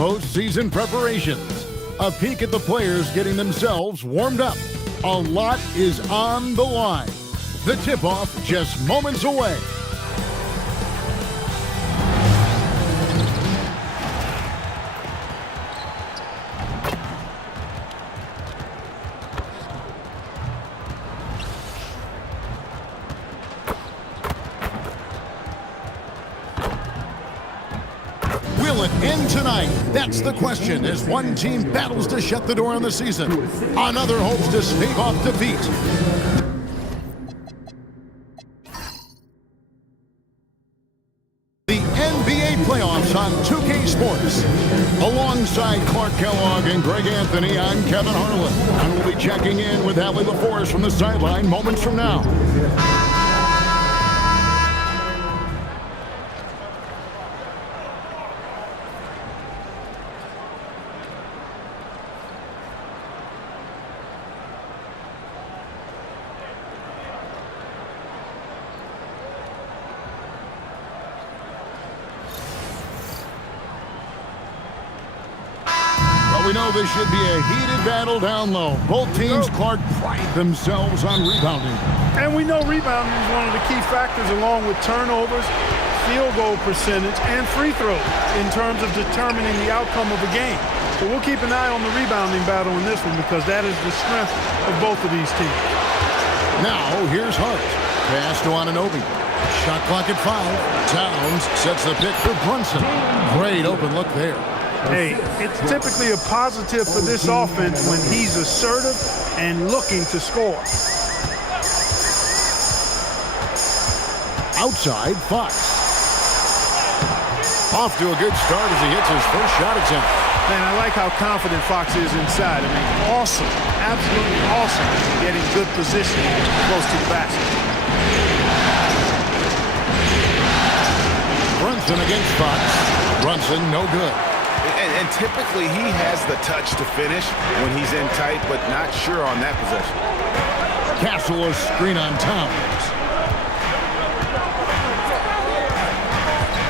postseason preparations. A peek at the players getting themselves warmed up. A lot is on the line. The tip-off just moments away. Will it end tonight? That's the question as one team battles to shut the door on the season. Another hopes to stave off defeat. The NBA playoffs on 2K Sports. Alongside Clark Kellogg and Greg Anthony, I'm Kevin Harlan. And we'll be checking in with Allie LaForce from the sideline moments from now. We know this should be a heated battle down low. Both teams, Clark, pride themselves on rebounding. And we know rebounding is one of the key factors along with turnovers, field goal percentage, and free throws in terms of determining the outcome of a game. So we'll keep an eye on the rebounding battle in this one because that is the strength of both of these teams. Now, here's Hart. Pass to Anunoby. Shot clock at 5. Towns sets the pick for Brunson. Great open look there. Hey, it's typically a positive for this offense when he's assertive and looking to score. Outside, Fox. Off to a good start as he hits his first shot attempt. Man, I like how confident Fox is inside. I mean, awesome, absolutely awesome getting good position close to the basket. Brunson against Fox. Brunson, no good. And typically he has the touch to finish when he's in tight, but not sure on that possession. Castle a screen on Towns.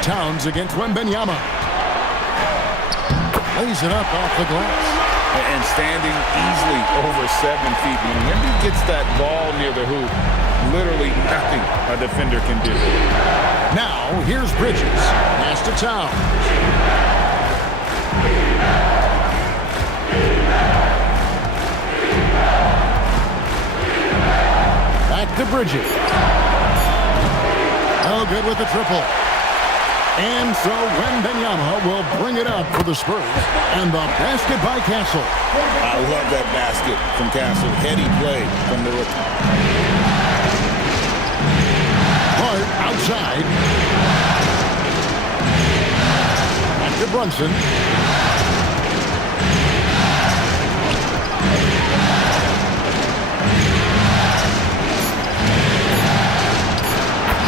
Towns against Wembanyama. Lays it up off the glass. And standing easily over 7 feet. When Wemby gets that ball near the hoop, literally nothing a defender can do. Now, here's Bridges. Pass to Towns. Back to Bridges. Oh, good with the triple. And so Wembanyama will bring it up for the Spurs. And the basket by Castle. I love that basket from Castle. Heady play from the rookie. Hart outside. Back to Brunson.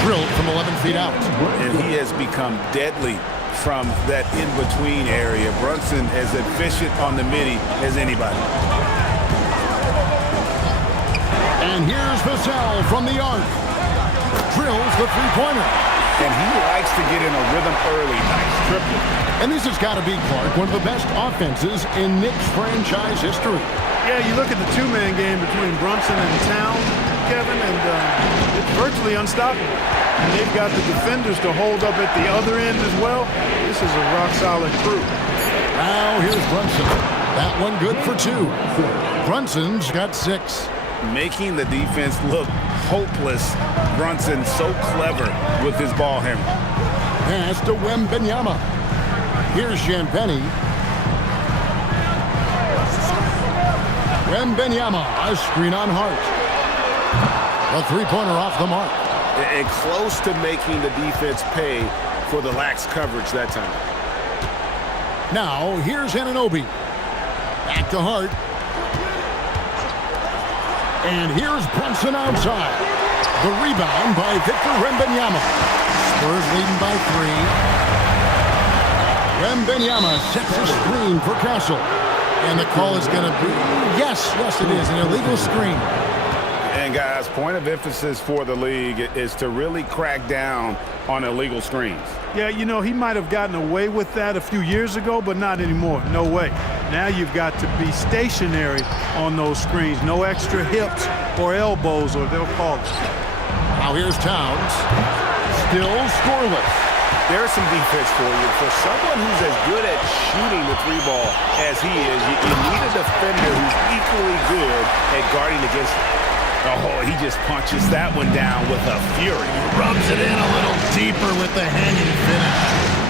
Drilled from 11 feet out. And he has become deadly from that in-between area. Brunson as efficient on the midi as anybody. And here's Vassell from the arc. Drills the three-pointer. And he likes to get in a rhythm early. Nice triple. And this has got to be, Clark, one of the best offenses in Knicks franchise history. Yeah, you look at the two-man game between Brunson and Towns, Kevin, and it's virtually unstoppable. And they've got the defenders to hold up at the other end as well. This is a rock-solid crew. Now here's Brunson. That one good for 2. Brunson's got 6. Making the defense look hopeless. Brunson so clever with his ball handling. Pass to Wembanyama. Here's Champagnie. Wembanyama, a screen on Hart. A three-pointer off the mark. And close to making the defense pay for the lax coverage that time. Now, here's Anunoby. Back to Hart. And here's Brunson outside. The rebound by Victor Wembanyama. Spurs leading by 3. Wembanyama sets a screen for Castle. And the call is going to be, yes, it is, an illegal screen. And guys, point of emphasis for the league is to really crack down on illegal screens. Yeah, you know, he might have gotten away with that a few years ago, but not anymore. No way. Now you've got to be stationary on those screens. No extra hips or elbows, or they'll call it. Now here's Towns. Still scoreless. There's some defense for you. For someone who's as good at shooting the three ball as he is, you need a defender who's equally good at guarding against it. Oh, he just punches that one down with a fury. Rubs it in a little deeper with the hanging finish.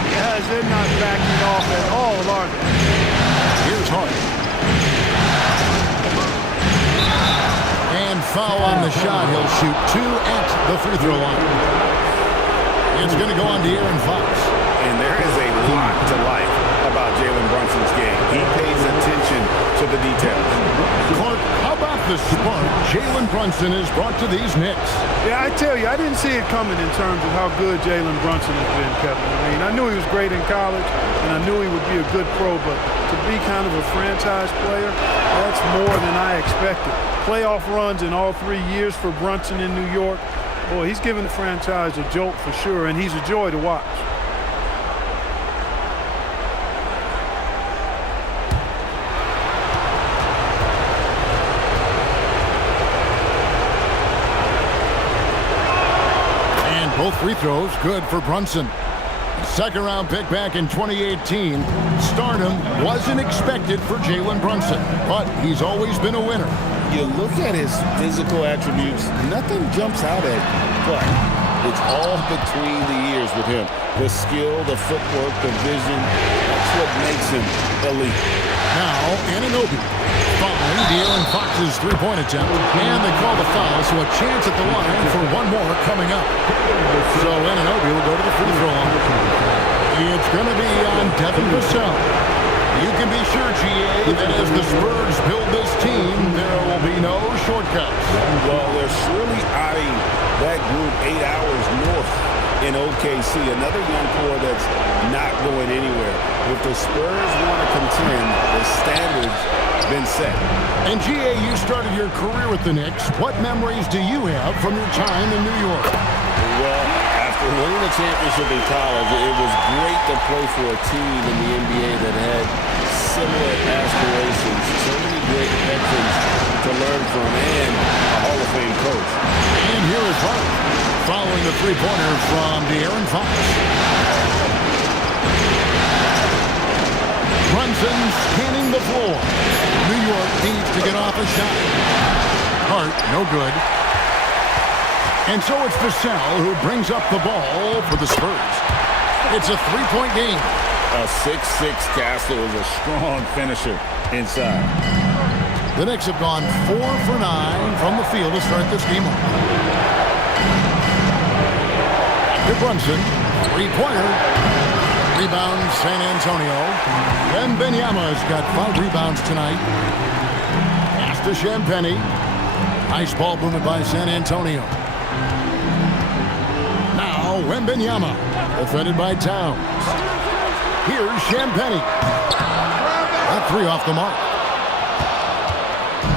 Guys, they're not backing off at all, are they? Here's Hart. And foul on the shot. He'll shoot 2 at the free throw line. It's going to go on to Aaron Fox. And there is a lot to like about Jalen Brunson's game. He pays attention to the details. Clark, how about the spark Jalen Brunson has brought to these Knicks? Yeah, I tell you, I didn't see it coming in terms of how good Jalen Brunson has been, Kevin. I mean, I knew he was great in college, and I knew he would be a good pro, but to be kind of a franchise player, that's more than I expected. Playoff runs in all 3 years for Brunson in New York. Boy, he's given the franchise a jolt for sure, and he's a joy to watch. And both free throws good for Brunson. Second round pick back in 2018. Stardom wasn't expected for Jalen Brunson, but he's always been a winner. You look at his physical attributes, nothing jumps out at him, but it's all between the ears with him. The skill, the footwork, the vision, that's what makes him elite. Now, Anunoby following De'Aaron Fox's three-point attempt, and they call the foul, so a chance at the line for one more coming up. So Anunoby will go to the free throw line. It's going to be on Devin Vassell. You can be sure, GA, that as the Spurs build this team, there will be no shortcuts. Well, they're surely eyeing that group 8 hours north in OKC, another young core that's not going anywhere. If the Spurs want to contend, the standard's been set. And GA, you started your career with the Knicks. What memories do you have from your time in New York? Well, after winning the championship in college, it was great to play for a team in the NBA that had similar aspirations. So many great veterans to learn from, and a Hall of Fame coach. And here is Hart, following the three-pointer from De'Aaron Fox. Brunson scanning the floor. New York needs to get off a shot. Hart, no good. And so it's Vassell who brings up the ball for the Spurs. It's a three-point game. A 6'6" Castle is a strong finisher inside. The Knicks have gone 4 for 9 from the field to start this game off. To Brunson, three-pointer. Rebound, San Antonio. And Wembanyama's got 5 rebounds tonight. Pass to Champagnie. Nice ball movement by San Antonio. Now Wembanyama, defended by Towns. Here's Champagnie. That 3 off the mark.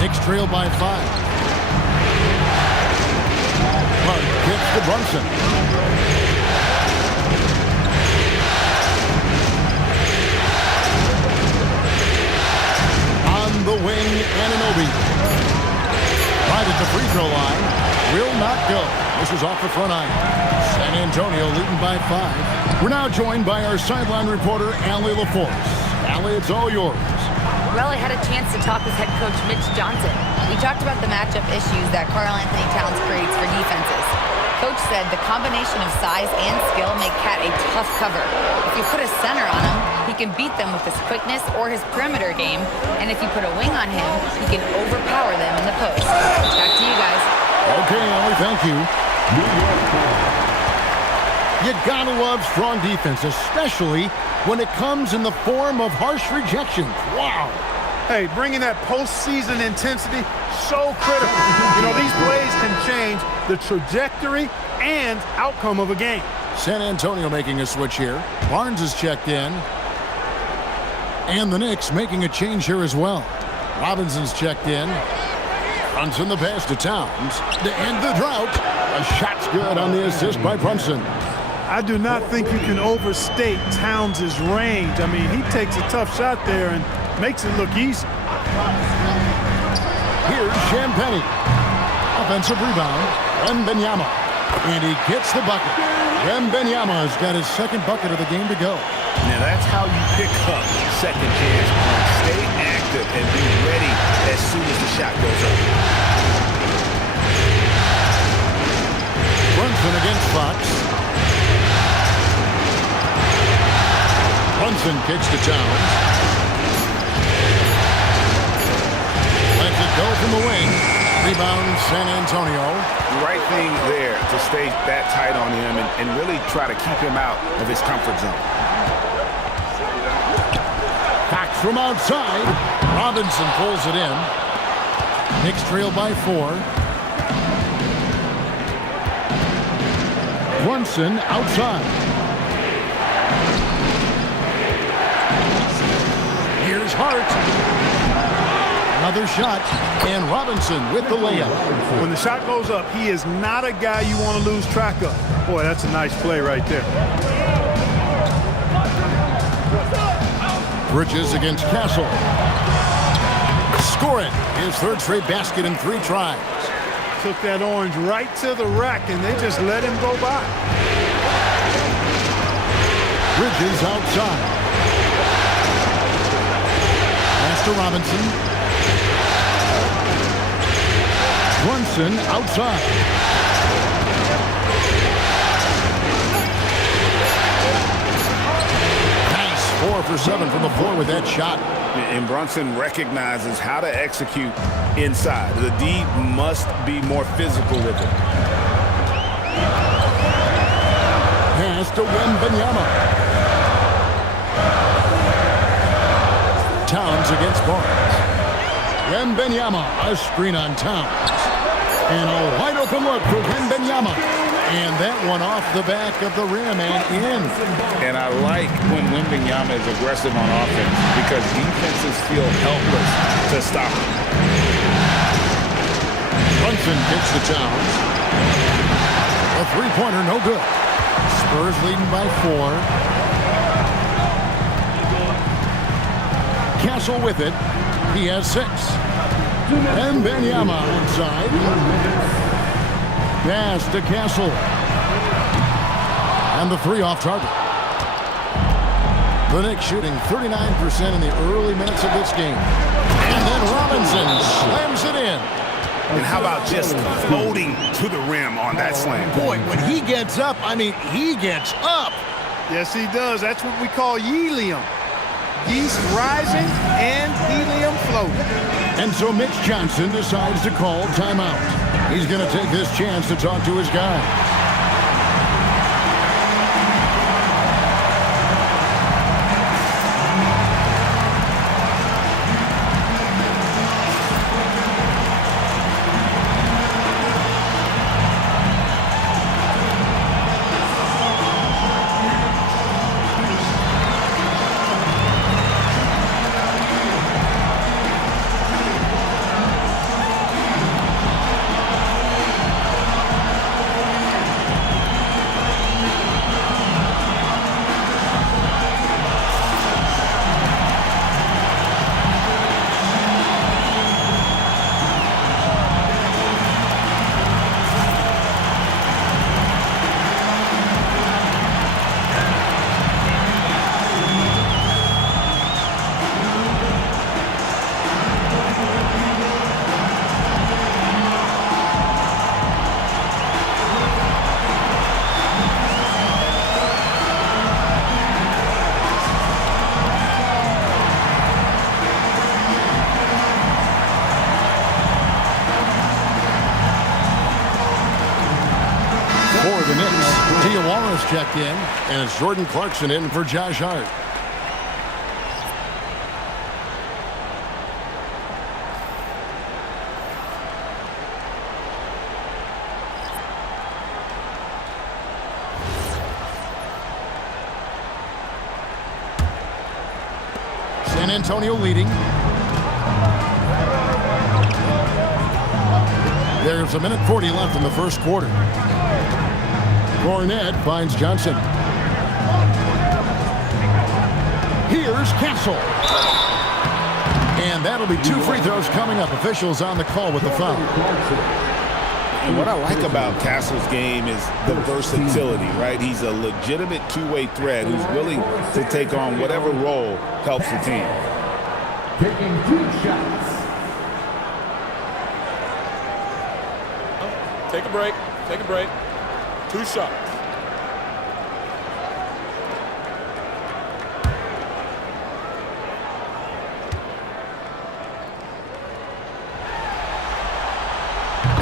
Knicks trail by 5. Clark gets to Brunson. On the wing, Anunoby. Right at the free throw line. Will not go. This is off the front iron. San Antonio leading by 5. We're now joined by our sideline reporter, Allie LaForce. Allie, it's all yours. Well, I had a chance to talk with head coach Mitch Johnson. We talked about the matchup issues that Karl-Anthony Towns creates for defenses. Coach said the combination of size and skill make Cat a tough cover. If you put a center on him, he can beat them with his quickness or his perimeter game. And if you put a wing on him, he can overpower them in the post. Back to you guys. Okay, Allie, thank you. You gotta love strong defense, especially when it comes in the form of harsh rejections. Wow. Hey, bringing that postseason intensity, so critical. You know, these plays can change the trajectory and outcome of a game. San Antonio making a switch here. Barnes is checked in. And the Knicks making a change here as well. Robinson's checked in. Brunson the pass to Towns to end the drought. A shot's good on the assist by Brunson. I do not think you can overstate Towns' range. I mean, he takes a tough shot there and makes it look easy. Here's Champagnie. Offensive rebound. Wembanyama. And he gets the bucket. Wembanyama has got his second bucket of the game to go. Now that's how you pick up second chance points. Stay active and be ready as soon as the shot goes up. Brunson against Fox. Brunson kicks to Towns. Lets it go from the wing. Rebound San Antonio. Right thing there to stay that tight on him and really try to keep him out of his comfort zone. Fox from outside. Robinson pulls it in. Knicks trail by 4. Brunson outside. Here's Hart. Another shot, and Robinson with the layup. When the shot goes up, he is not a guy you want to lose track of. Boy, that's a nice play right there. Bridges against Castle. Score it. His third straight basket in 3 tries. Took that orange right to the rack, and they just let him go by. Bridges outside. Pass to Robinson. Brunson outside. Nice 4 for 7 from the floor with that shot. And Brunson recognizes how to execute inside. The D must be more physical with it. Pass to Wembanyama. Towns against Barnes. Wembanyama, a screen on Towns. And a wide open look for Wembanyama. And that one off the back of the rim and in. And I like when Wembanyama is aggressive on offense because defenses feel helpless to stop him. Brunson kicks to Towns. A three-pointer, no good. Spurs leading by 4. Castle with it. He has 6. And Wembanyama outside. Pass to Castle. And the 3 off target. The Knicks shooting 39% in the early minutes of this game. And then Robinson slams it in. And how about just floating to the rim on that slam? Boy, when he gets up, I mean, he gets up. Yes, he does. That's what we call helium. Yeast rising and helium floating. And so Mitch Johnson decides to call timeout. He's going to take this chance to talk to his guy. For the Knicks, Diawara's checked in, and it's Jordan Clarkson in for Josh Hart. San Antonio leading. There's a minute 40 left in the first quarter. Cornette finds Johnson. Here's Castle. And that'll be 2 free throws coming up. Officials on the call with the foul. And what I like about Castle's game is the versatility, right? He's a legitimate two-way threat who's willing to take on whatever role helps the team. Taking 2 shots. Take a break. Take a break. 2 shots.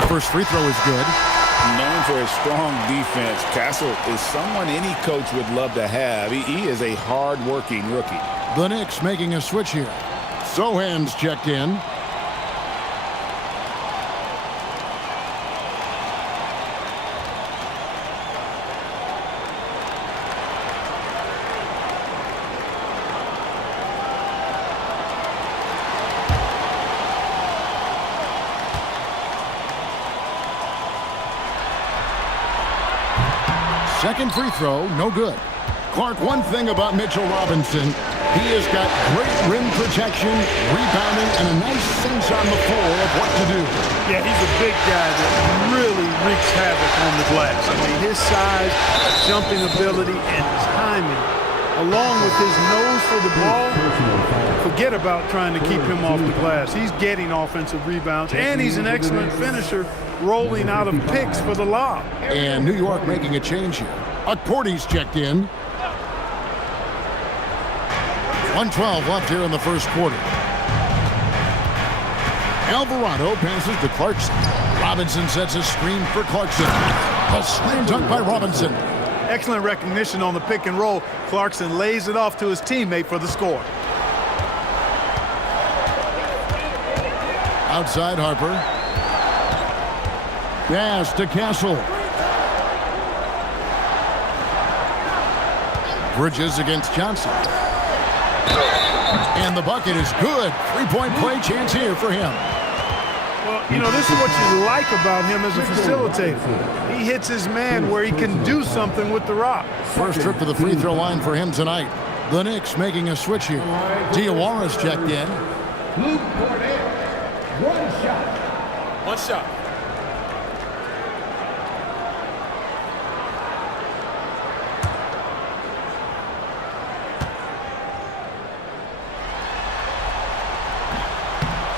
First free throw is good. Known for his strong defense, Castle is someone any coach would love to have. He is a hard-working rookie. The Knicks making a switch here. Sohan's checked in. Second free throw, no good. Clark, one thing about Mitchell Robinson, he has got great rim protection, rebounding, and a nice sense on the floor of what to do. Yeah, he's a big guy that really wreaks havoc on the glass. I mean, his size, jumping ability, and timing, along with his nose for the ball, forget about trying to keep him off the glass. He's getting offensive rebounds, and he's an excellent finisher, rolling out of picks for the lob. And New York making a change here. Porty's checked in. 1:12 left here in the first quarter. Alvarado passes to Clarkson. Robinson sets a screen for Clarkson. A slam dunk by Robinson. Excellent recognition on the pick and roll. Clarkson lays it off to his teammate for the score. Outside Harper. Pass to Castle. Bridges against Johnson. And the bucket is good. 3-point play chance here for him. Well, you know, this is what you like about him as a facilitator. He hits his man where he can do something with the rock. First trip to the free throw line for him tonight. The Knicks making a switch here. Diawara's checked in. Luke Cornette, 1 shot. 1 shot.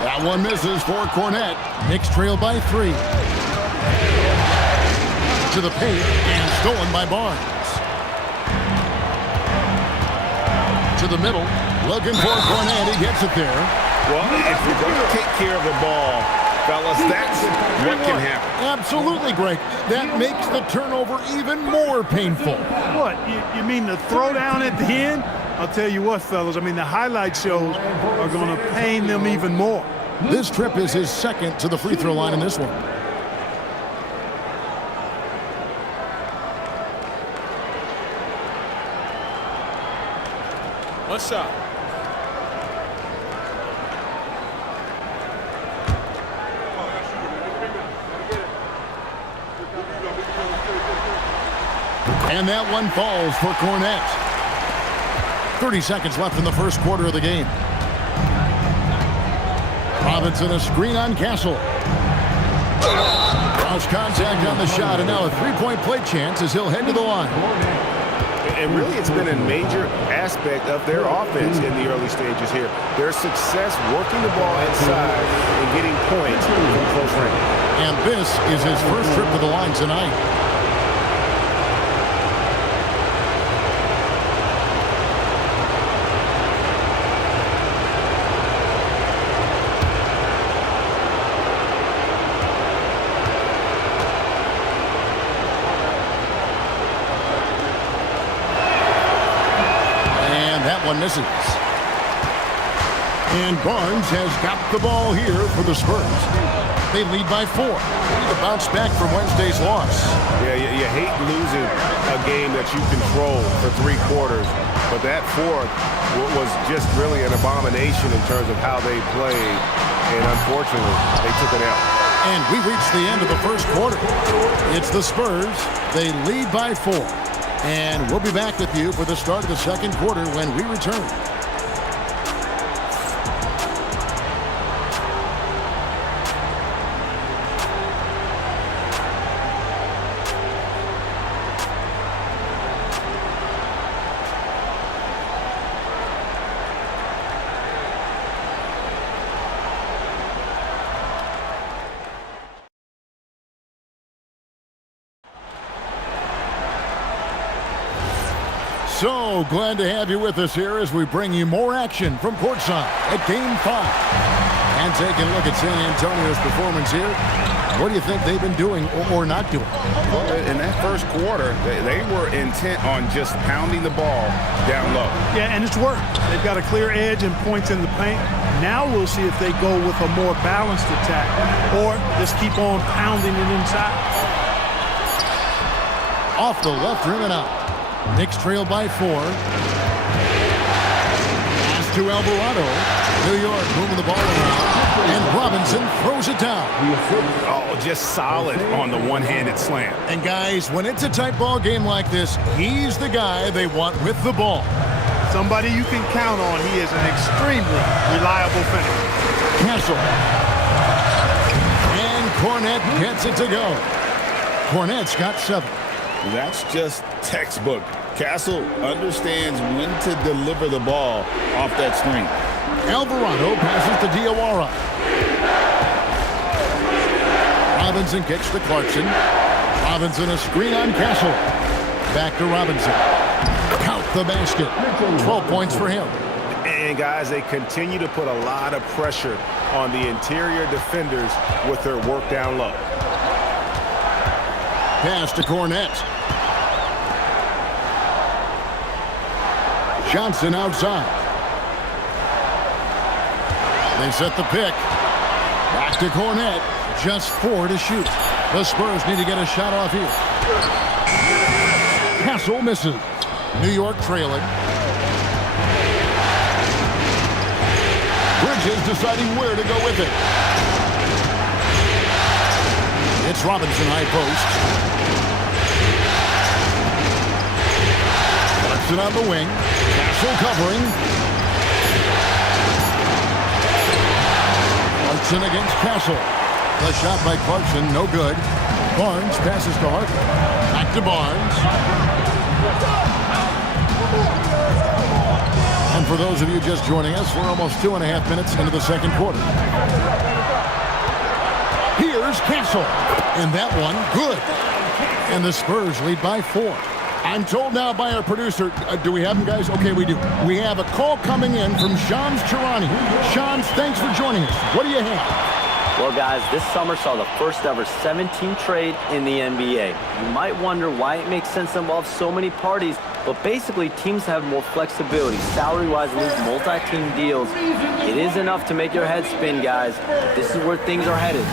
That one misses for Cornette. Knicks trail by 3. To the paint and stolen by Barnes. To the middle. Looking for Cornette. He gets it there. Well, if you're going to take care of the ball, fellas, that's what can happen. Absolutely, Greg. That makes the turnover even more painful. What, you mean the throwdown at the end? I'll tell you what, fellas, I mean, the highlight shows are going to pain them even more. This trip is his second to the free throw line in this one. One shot. And that one falls for Cornette. 30 seconds left in the first quarter of the game. Robinson a screen on Castle. Cross contact on the shot, and now a 3-point play chance as he'll head to the line. And really, it's been a major aspect of their offense in the early stages here. Their success working the ball inside and getting points from close range. And this is his first trip to the line tonight. One misses. And Barnes has got the ball here for the Spurs. They lead by 4. Need to bounce back from Wednesday's loss. Yeah, you hate losing a game that you control for 3 quarters, but that fourth was just really an abomination in terms of how they played, and unfortunately, they took it out. And we reached the end of the first quarter. It's the Spurs. They lead by 4. And we'll be back with you for the start of the second quarter when we return. So glad to have you with us here as we bring you more action from courtside at Game 5. And taking a look at San Antonio's performance here. What do you think they've been doing or not doing? Well, in that first quarter, they were intent on just pounding the ball down low. Yeah, and it's worked. They've got a clear edge and points in the paint. Now we'll see if they go with a more balanced attack or just keep on pounding it inside. Off the left rim and out. Knicks trail by 4. Pass to Alvarado. New York moving the ball around. And Robinson throws it down. Oh, just solid on the one-handed slam. And guys, when it's a tight ball game like this, he's the guy they want with the ball. Somebody you can count on. He is an extremely reliable finisher. Castle. And Cornette gets it to go. Cornette's got 7. That's just textbook. Castle understands when to deliver the ball off that screen. Alvarado passes to Diawara. Robinson kicks to Clarkson. Robinson a screen on Castle. Back to Robinson. Count the basket. 12 points for him. And guys, they continue to put a lot of pressure on the interior defenders with their work down low. Pass to Cornette. Johnson outside. They set the pick. Back to Cornette. Just 4 to shoot. The Spurs need to get a shot off here. Castle misses. New York trailing. Bridges deciding where to go with it. It's Robinson high post. Clarkson on the wing. Castle covering. Clarkson against Castle. The shot by Clarkson, no good. Barnes passes to Harper. Back to Barnes. And for those of you just joining us, we're almost 2.5 minutes into the second quarter. Here's Castle. And that one, good. And the Spurs lead by 4. I'm told now by our producer, do we have him, guys? Okay, we do. We have a call coming in from Shams Charani. Shams, thanks for joining us. What do you have? Well, guys, this summer saw the first ever 7-team trade in the NBA. You might wonder why it makes sense to involve so many parties, but basically teams have more flexibility, salary-wise, in these multi-team deals. It is enough to make your head spin, guys. This is where things are headed.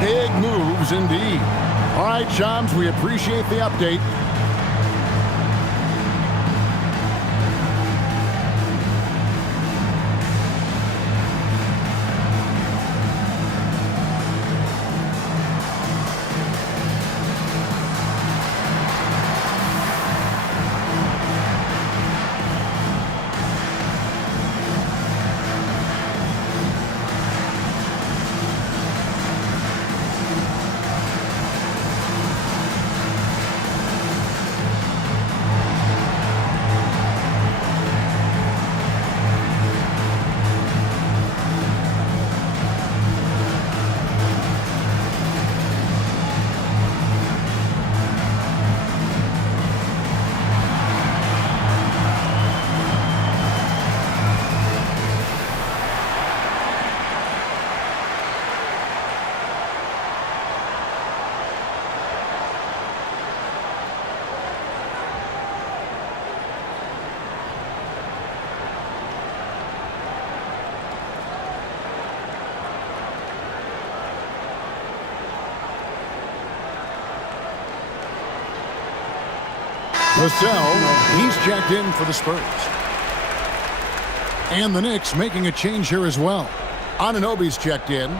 Big moves indeed. All right, Shams, we appreciate the update. Vassell, he's checked in for the Spurs. And the Knicks making a change here as well. Anunoby's checked in.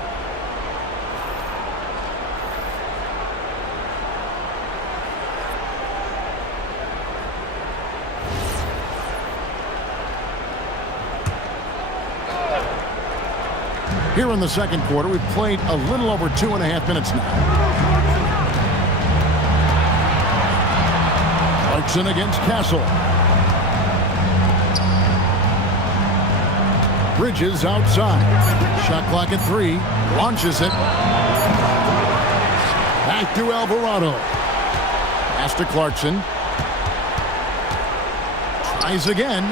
Here in the second quarter, we've played a little over 2.5 minutes now. Clarkson against Castle. Bridges outside. Shot clock at 3. Launches it. Back to Alvarado. Pass to Clarkson. Tries again.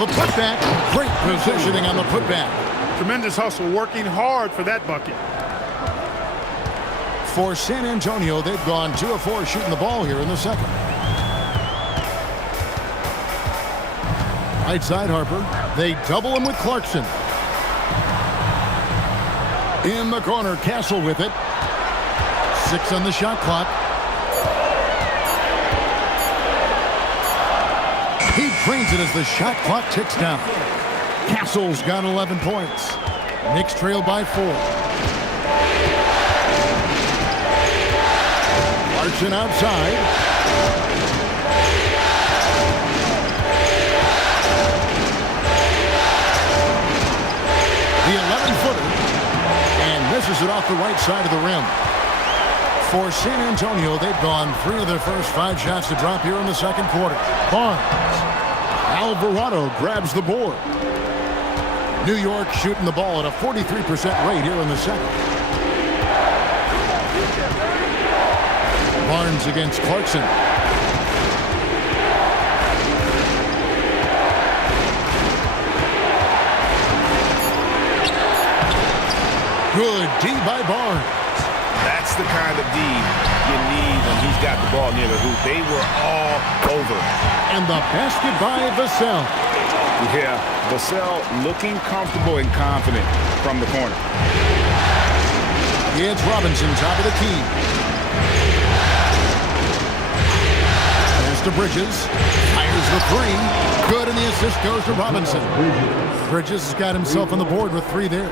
The putback. Great positioning on the putback. Tremendous hustle, working hard for that bucket. For San Antonio, they've gone 2 of 4 shooting the ball here in the second. Right side Harper. They double him with Clarkson. In the corner, Castle with it. 6 on the shot clock. He drains it as the shot clock ticks down. Castle's got 11 points. Knicks trail by 4. Clarkson outside. The 11-footer. And misses it off the right side of the rim. For San Antonio, they've gone 3 of their first 5 shots to drop here in the second quarter. Barnes. Alvarado grabs the board. New York shooting the ball at a 43% rate here in the second. Barnes against Clarkson. Good D by Barnes. That's the kind of D you need when he's got the ball near the hoop. They were all over. And the basket by Vassell. Yeah, Vassell looking comfortable and confident from the corner. It's Robinson, top of the key. Pass to Bridges. Fires the 3. Good, and the assist goes to Robinson. Bridges has got himself on the board with 3 there.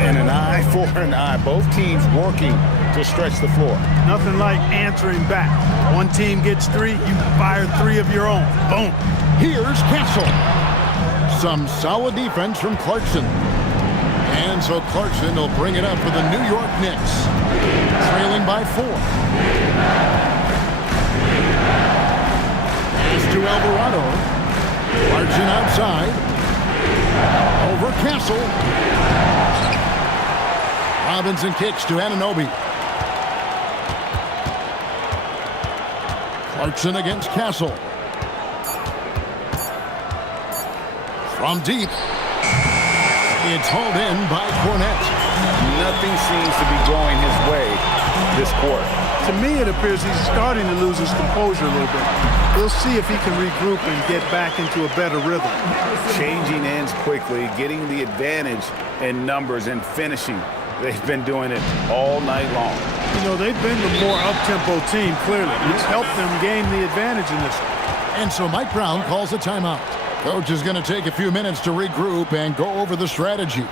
And an eye for an eye. Both teams working to stretch the floor. Nothing like answering back. One team gets 3, you fire 3 of your own. Boom. Here's Castle. Some solid defense from Clarkson. And so Clarkson will bring it up for the New York Knicks. Trailing by 4. Pass to Alvarado. Clarkson outside. Over Castle. Robinson kicks to Anunoby. Clarkson against Castle. From deep. It's hauled in by Cornette. Nothing seems to be going his way this quarter. To me, it appears he's starting to lose his composure a little bit. We'll see if he can regroup and get back into a better rhythm. Changing ends quickly, getting the advantage in numbers and finishing. They've been doing it all night long. You know, they've been the more up-tempo team, clearly. It's helped them gain the advantage in this one. And so Mike Brown calls a timeout. Coach is going to take a few minutes to regroup and go over the strategy.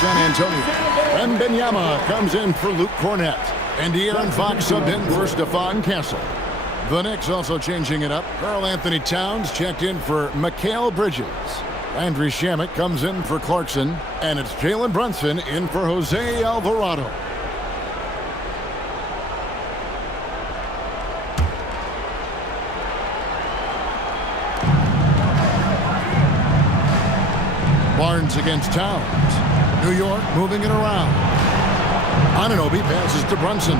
San Antonio. Wembanyama comes in for Luke Cornett. And De'Aaron Fox subbed in for Stephon Castle. The Knicks also changing it up. Karl Anthony Towns checked in for Mikal Bridges. Landry Shamet comes in for Clarkson. And it's Jalen Brunson in for Jose Alvarado. Barnes against Towns. New York moving it around. Anunoby passes to Brunson.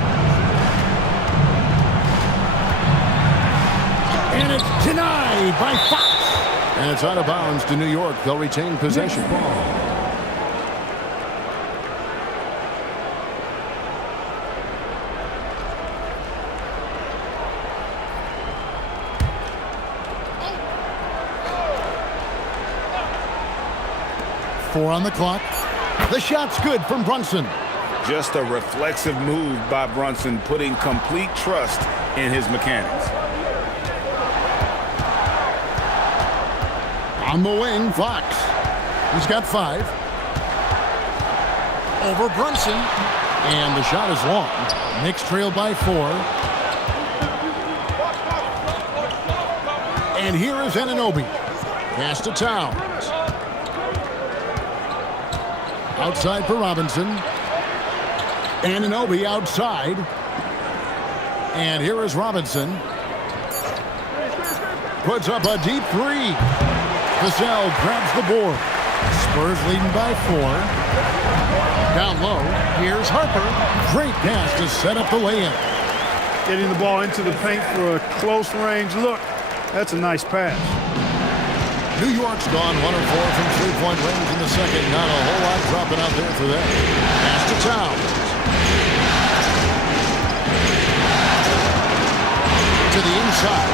And it's denied by Fox. And it's out of bounds to New York. They'll retain possession. Four on the clock. The shot's good from Brunson. Just a reflexive move by Brunson, putting complete trust in his mechanics. On the wing, Fox. He's got 5. Over Brunson. And the shot is long. Knicks trail by 4. And here is Anunoby. Pass to Towns. Outside for Robinson. Anunoby outside. And here is Robinson. Puts up a deep 3. Vassell grabs the board. Spurs leading by 4. Down low, here's Harper. Great pass to set up the layup. Getting the ball into the paint for a close range look. That's a nice pass. New York's gone 1 of 4 from three-point range in the second. Not a whole lot dropping out there for them. Pass to Towns. To the inside.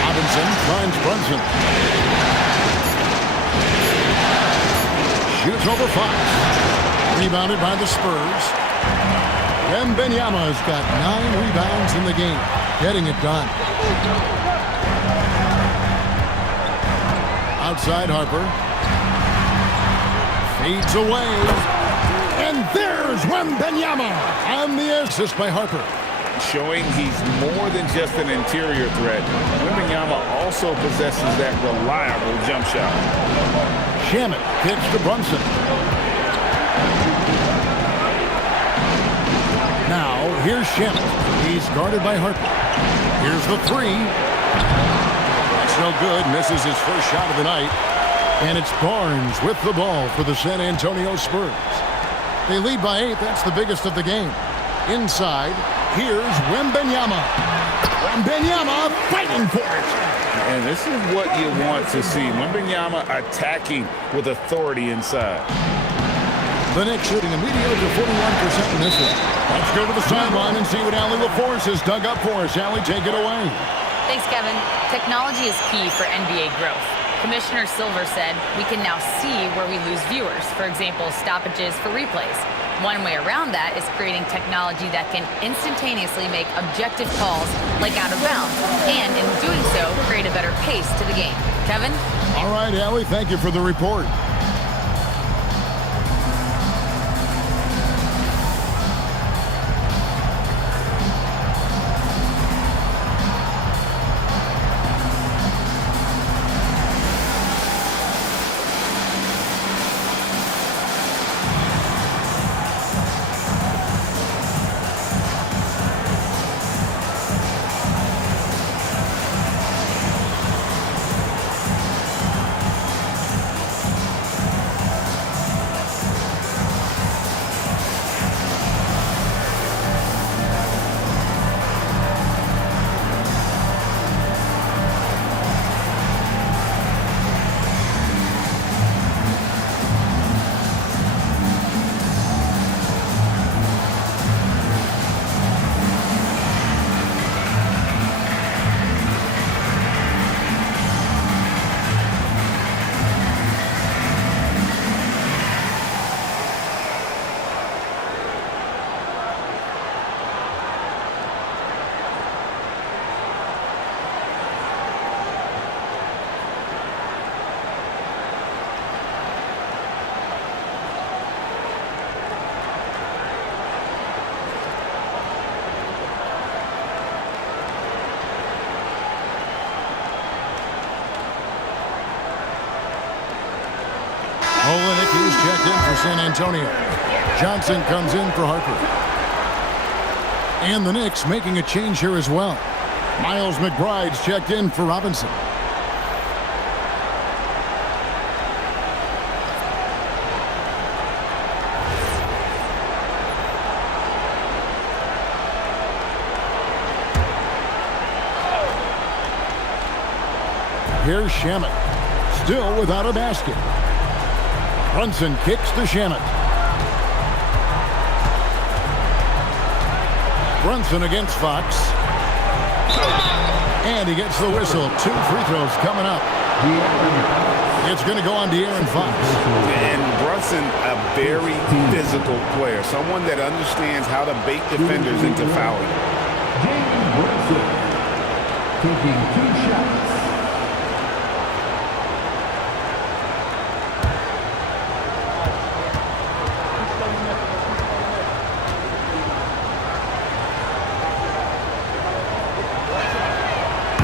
Robinson finds Brunson. Shoots over Fox. Rebounded by the Spurs. Wembanyama's got 9 rebounds in the game. Getting it done. Outside Harper. Fades away. And there's Wembanyama on the assist by Harper. Showing he's more than just an interior threat. Wembanyama also possesses that reliable jump shot. Shamet kicks to Brunson. Now, here's Shamet. He's guarded by Harper. Here's the 3. That's no good. Misses his first shot of the night. And it's Barnes with the ball for the San Antonio Spurs. They lead by 8. That's the biggest of the game. Inside, here's Wembanyama. Wembanyama fighting for it. And this is what you want to see. Wembanyama attacking with authority inside. The Knicks shooting a mediocre 41% in this one. Let's go to the sideline and see what Allie LaForce has dug up for us. Allie, take it away. Thanks, Kevin. Technology is key for NBA growth. Commissioner Silver said we can now see where we lose viewers. For example, stoppages for replays. One way around that is creating technology that can instantaneously make objective calls like out of bounds, and in doing so, create a better pace to the game. Kevin? All right, Allie, thank you for the report. checked in for San Antonio. Johnson comes in for Harper. And the Knicks making a change here as well. Miles McBride's checked in for Robinson. Here's Shamet. Still without a basket. Brunson kicks to Shamet. Brunson against Fox. And he gets the whistle. 2 free throws coming up. It's going to go on De'Aaron Fox. And Brunson, a very physical player. Someone that understands how to bait defenders into fouling. Jalen Brunson taking 2 shots.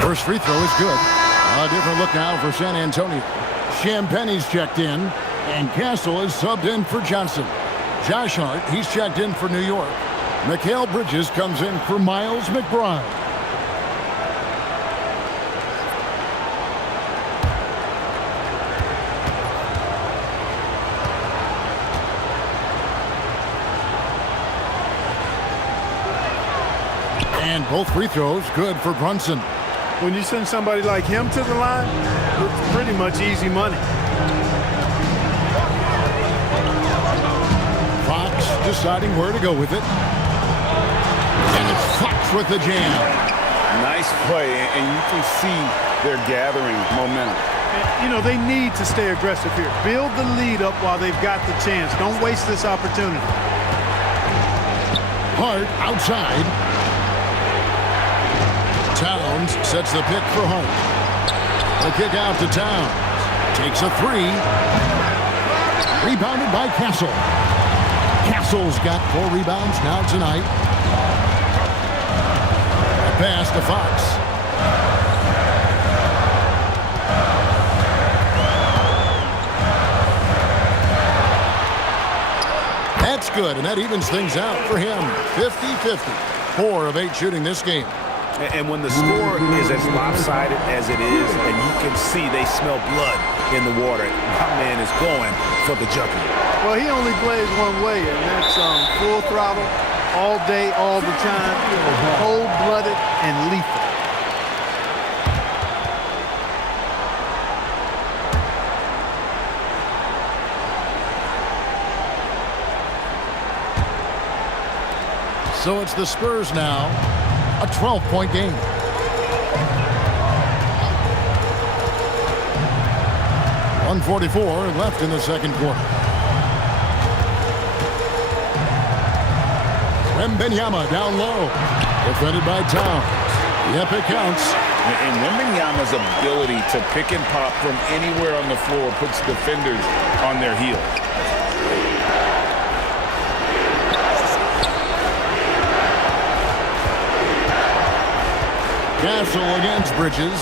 First free throw is good. A different look now for San Antonio. Champagne's checked in, and Castle is subbed in for Johnson. Josh Hart, he's checked in for New York. Mikal Bridges comes in for Miles McBride. And both free throws good for Brunson. When you send somebody like him to the line, it's pretty much easy money. Fox deciding where to go with it. And it's Fox with the jam. Nice play, and you can see they're gathering momentum. You know, they need to stay aggressive here. Build the lead up while they've got the chance. Don't waste this opportunity. Hart outside. Towns sets the pick for Hart. The kick out to Towns. Takes a 3. Rebounded by Castle. Castle's got 4 rebounds now tonight. A pass to Fox. That's good, and that evens things out for him. 50-50. 4 of 8 shooting this game. And when the score is as lopsided as it is, and you can see they smell blood in the water, my man is going for the jugular. Well, he only plays one way, and that's full throttle, all day, all the time, cold-blooded and lethal. So it's the Spurs now. A 12-point game. .144 left in the second quarter. Wembanyama down low. Defended by Towns. Yep, it counts. And Wembanyama's ability to pick and pop from anywhere on the floor puts defenders on their heels. Castle against Bridges.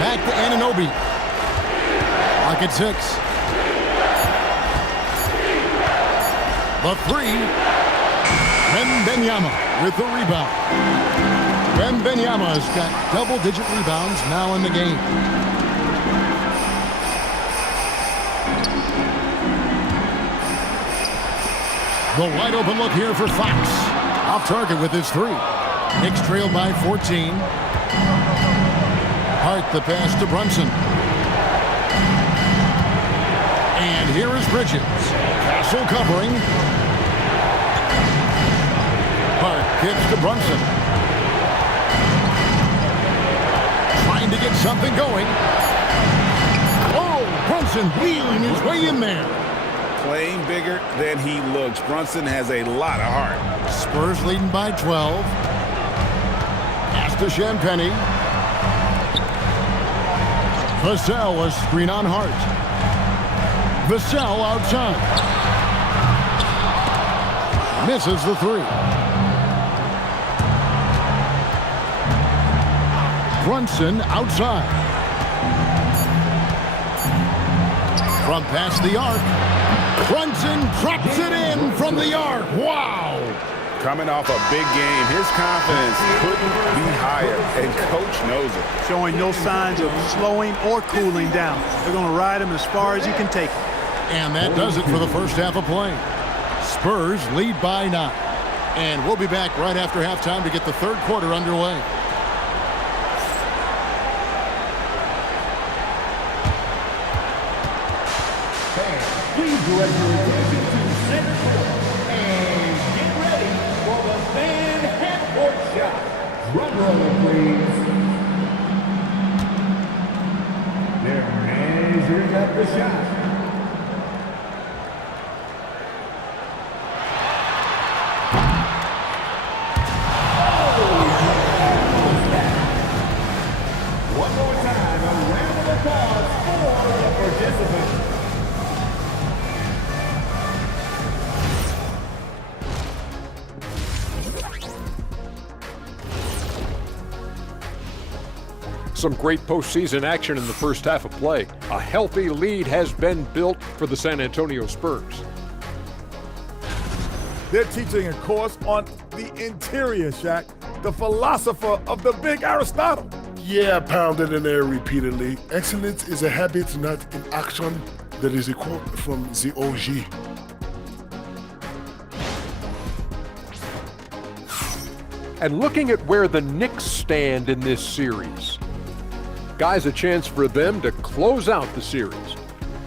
Back to Anunoby. Lock at 6. The 3. Wembanyama with the rebound. Wembanyama's got double-digit rebounds now in the game. The wide open look here for Fox. Off target with his 3. Knicks trailed by 14. Hart the pass to Brunson. And here is Bridges. Castle covering. Hart kicks to Brunson. Trying to get something going. Oh, Brunson wheeling his way in there. Playing bigger than he looks. Brunson has a lot of heart. Spurs leading by 12. Pass to Champagnie. Vassell a screen on Hart. Vassell outside. Misses the 3. Brunson outside. From past the arc. Brunson drops it in from the arc. Wow. Coming off a big game, his confidence couldn't be higher, and Coach knows it. Showing no signs of slowing or cooling down. They're going to ride him as far as he can take him. And that does it for the first half of play. Spurs lead by 9. And we'll be back right after halftime to get the third quarter underway. Please direct your attention to center court and get ready for the fan half-court shot. Drum roll, please. They're measuring up the shot. One more time, a round of applause for the participants. Some great postseason action in the first half of play. A healthy lead has been built for the San Antonio Spurs. They're teaching a course on the interior, Shaq, the philosopher of the big Aristotle. Yeah, pounded in there repeatedly. Excellence is a habit, not an action. That is a quote from the OG. And looking at where the Knicks stand in this series, guys, a chance for them to close out the series.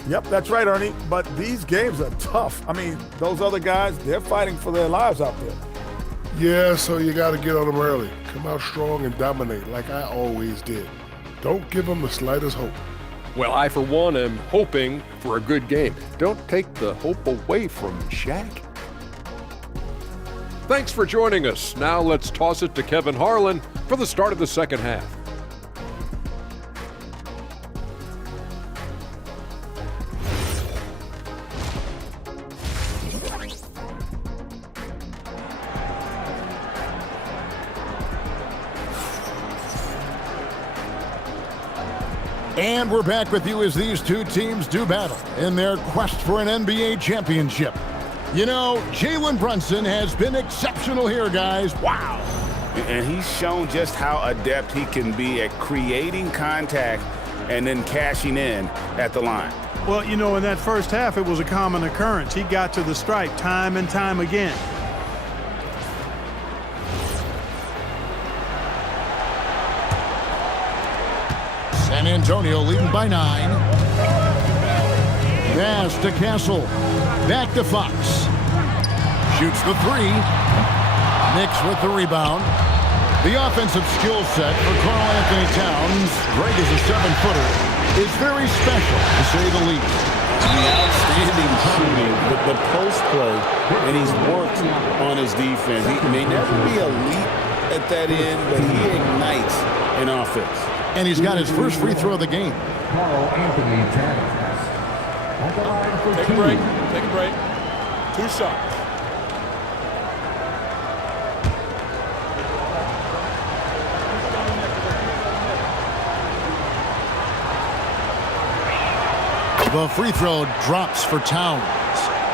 Yep, that's right, Ernie. But these games are tough. I mean, those other guys, they're fighting for their lives out there. Yeah, so you got to get on them early. Come out strong and dominate like I always did. Don't give them the slightest hope. Well, I, for one, am hoping for a good game. Don't take the hope away from me, Shaq. Thanks for joining us. Now let's toss it to Kevin Harlan for the start of the second half. And we're back with you as these two teams do battle in their quest for an NBA championship. You know, Jalen Brunson has been exceptional here, guys. Wow. And he's shown just how adept he can be at creating contact and then cashing in at the line. Well, you know, in that first half, it was a common occurrence. He got to the stripe time and time again. San Antonio leading by 9. Pass to Castle. Back to Fox. Shoots the 3. Knicks with the rebound. The offensive skill set for Karl Anthony Towns, Greg is a 7-footer, is very special, to say the least. The outstanding shooting, the post play, and he's worked on his defense. He may never be elite at that end, but he ignites an offense. And he's got his first free throw of the game. Karl Anthony Towns. At the line for Take a break. Take a break. 2 shots. The free throw drops for Towns.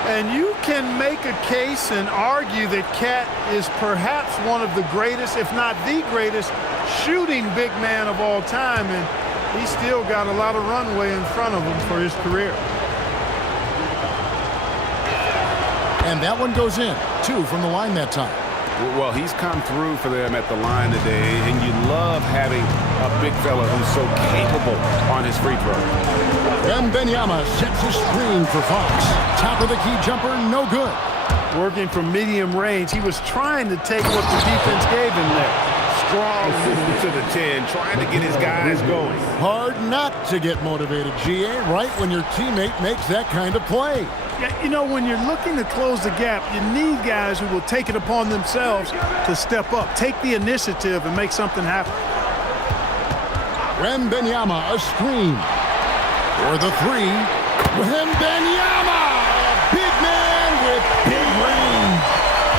And you can make a case and argue that Cat is perhaps one of the greatest, if not the greatest, shooting big man of all time, and he's still got a lot of runway in front of him for his career. And that one goes in. 2 from the line that time. Well, he's come through for them at the line today, and you love having a big fella who's so capable on his free throw. Wembanyama sets a screen for Fox. Top of the key jumper, no good. Working from medium range, he was trying to take what the defense gave him there. Strong to the 10, trying to get his guys going. Hard not to get motivated, GA, right when your teammate makes that kind of play. Yeah, you know, when you're looking to close the gap, you need guys who will take it upon themselves to step up, take the initiative, and make something happen. Wembanyama, a screen. For the 3, Wembanyama, a big man with big range.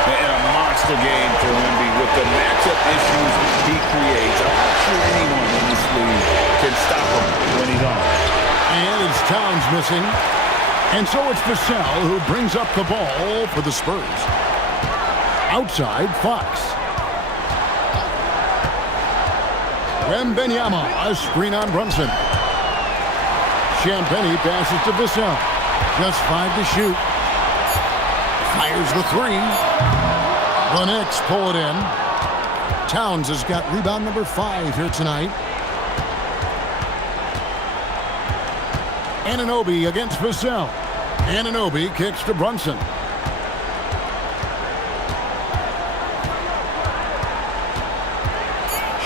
And a monster game for Wemby with the matchup issues he creates. I'm not sure anyone in this league can stop him when he's on. And it's Towns missing. And so it's Vassell who brings up the ball for the Spurs. Outside, Fox. Wembanyama, a screen on Brunson. Champagnie passes to Vassell. Just 5 to shoot. Fires the 3. The Knicks pull it in. Towns has got rebound number 5 here tonight. Anunoby against Vassell. Anunoby kicks to Brunson.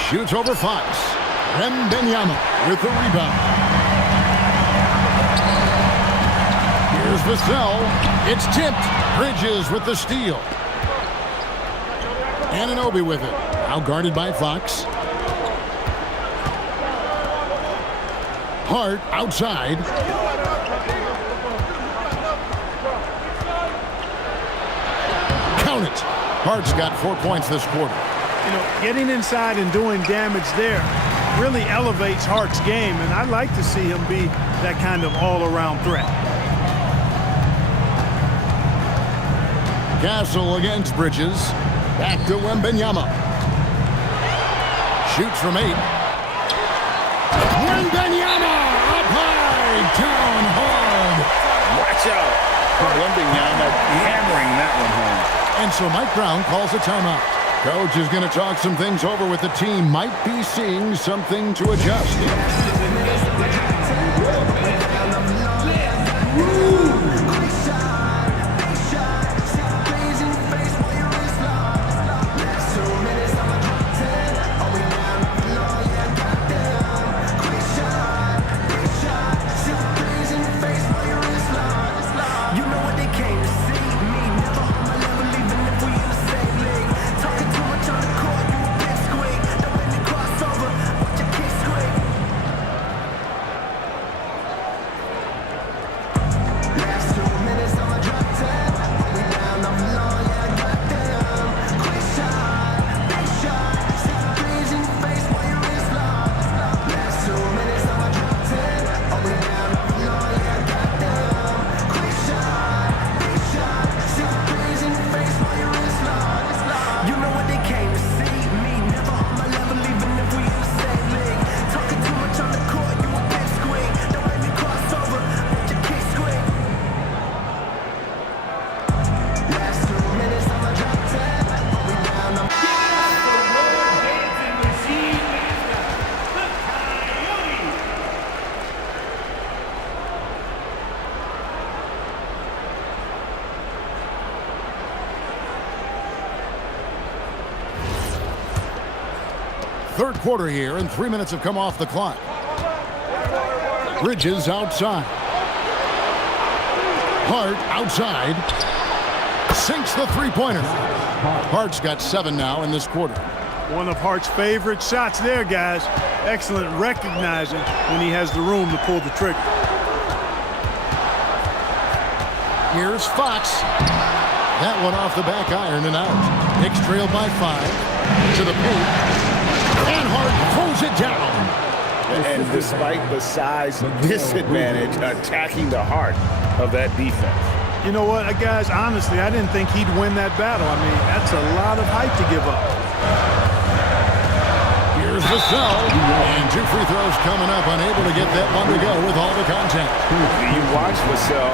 Shoots over Fox. Wembanyama with the rebound. Here's Vassell. It's tipped. Bridges with the steal. Anunoby with it. Now guarded by Fox. Hart outside. Count it. Hart's got 4 points this quarter. You know, getting inside and doing damage there really elevates Hart's game, and I'd like to see him be that kind of all-around threat. Castle against Bridges. Back to Wembanyama. Shoots from 8. Wembanyama up high, down hard. Watch out. Wembanyama hammering that one home. And so Mike Brown calls a timeout. Coach is going to talk some things over with the team. Might be seeing something to adjust. Third quarter here, and 3 minutes have come off the clock. Bridges outside. Hart outside. Sinks the three-pointer. Hart's got 7 now in this quarter. One of Hart's favorite shots there, guys. Excellent recognizing when he has the room to pull the trigger. Here's Fox. That one off the back iron and out. Knicks trailed by 5. To the paint. And Hart pulls it down. And despite the size disadvantage, attacking the heart of that defense. You know what, guys, honestly, I didn't think he'd win that battle. I mean, that's a lot of height to give up. Here's Vassell. And 2 free throws coming up, unable to get that one to go with all the contact. You watch Vassell.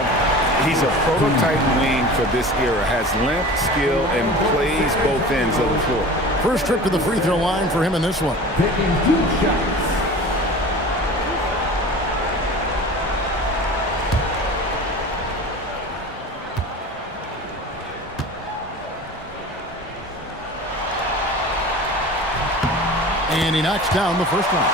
He's a prototype wing for this era. Has length, skill, and plays both ends of the floor. First trip to the free throw line for him in this one. Taking 2 shots. And he knocks down the first one.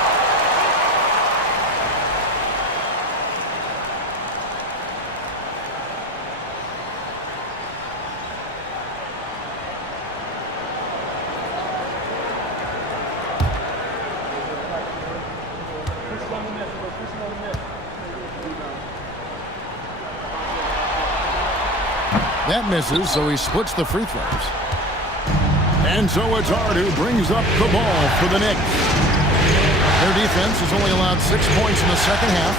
That misses, so he splits the free throws. And so it's Hart who brings up the ball for the Knicks. Their defense has only allowed 6 points in the second half.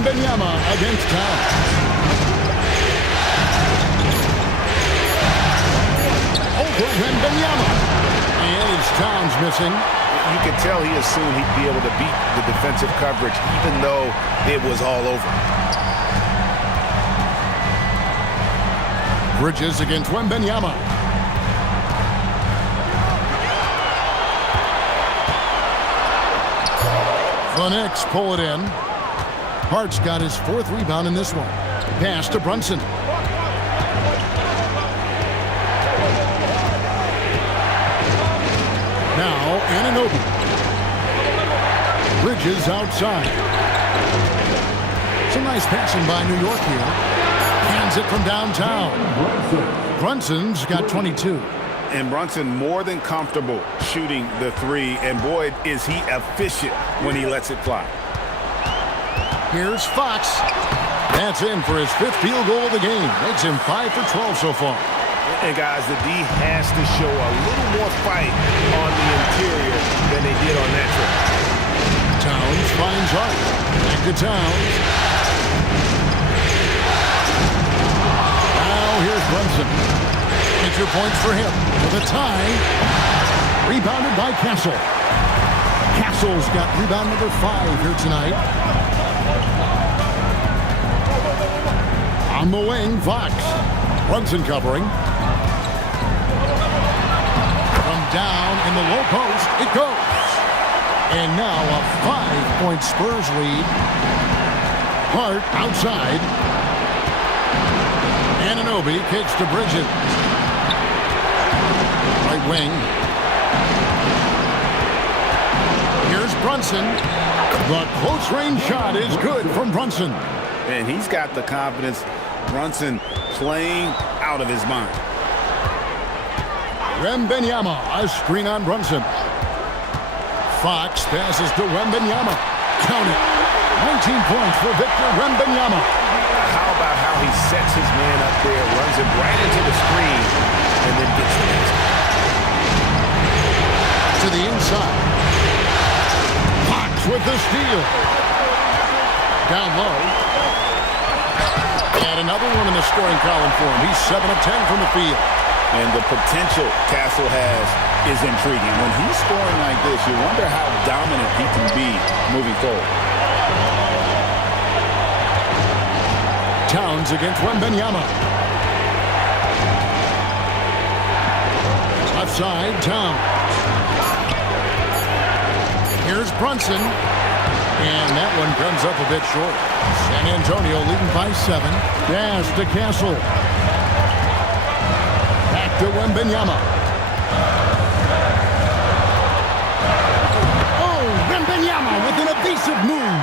Wembanyama against Towns. Over Wembanyama. And it's Towns missing. You could tell he assumed he'd be able to beat the defensive coverage even though it was all over. Bridges against Wembanyama. The Knicks pull it in. Hart's got his 4th rebound in this one. Pass to Brunson. Now Anunoby. Bridges outside. Some nice passing by New York here. Hands it from downtown. Brunson's got 22. And Brunson more than comfortable shooting the 3, and boy, is he efficient when he lets it fly. Here's Fox. That's in for his 5th field goal of the game. Makes him 5 for 12 so far. And guys, the D has to show a little more fight on the interior than they did on that trip. Towns finds Hart. Back to Towns. Now here's Brunson. Extra points for him for the tie. Rebounded by Castle. Castle's got rebound number 5 here tonight. On the wing, Fox. Brunson covering. From down in the low post, it goes. And now a 5-point Spurs lead. Hart outside. Anunoby kicks to Bridges. Right wing. Here's Brunson. The close-range shot is good from Brunson. And he's got the confidence. Brunson playing out of his mind. Wembanyama, a screen on Brunson. Fox passes to Wembanyama. Count it. 19 points for Victor Wembanyama. How about how he sets his man up there, runs him right into the screen, and then gets the basket. To the inside. Fox with the steal. Down low. And another one in the scoring column for him. He's 7 of 10 from the field. And the potential Castle has is intriguing. When he's scoring like this, you wonder how dominant he can be moving forward. Towns against Wembanyama. Left side, Towns. Here's Brunson. And that one comes up a bit short. San Antonio leading by 7. Pass to Castle. Back to Wembanyama. Oh, Wembanyama with an evasive move.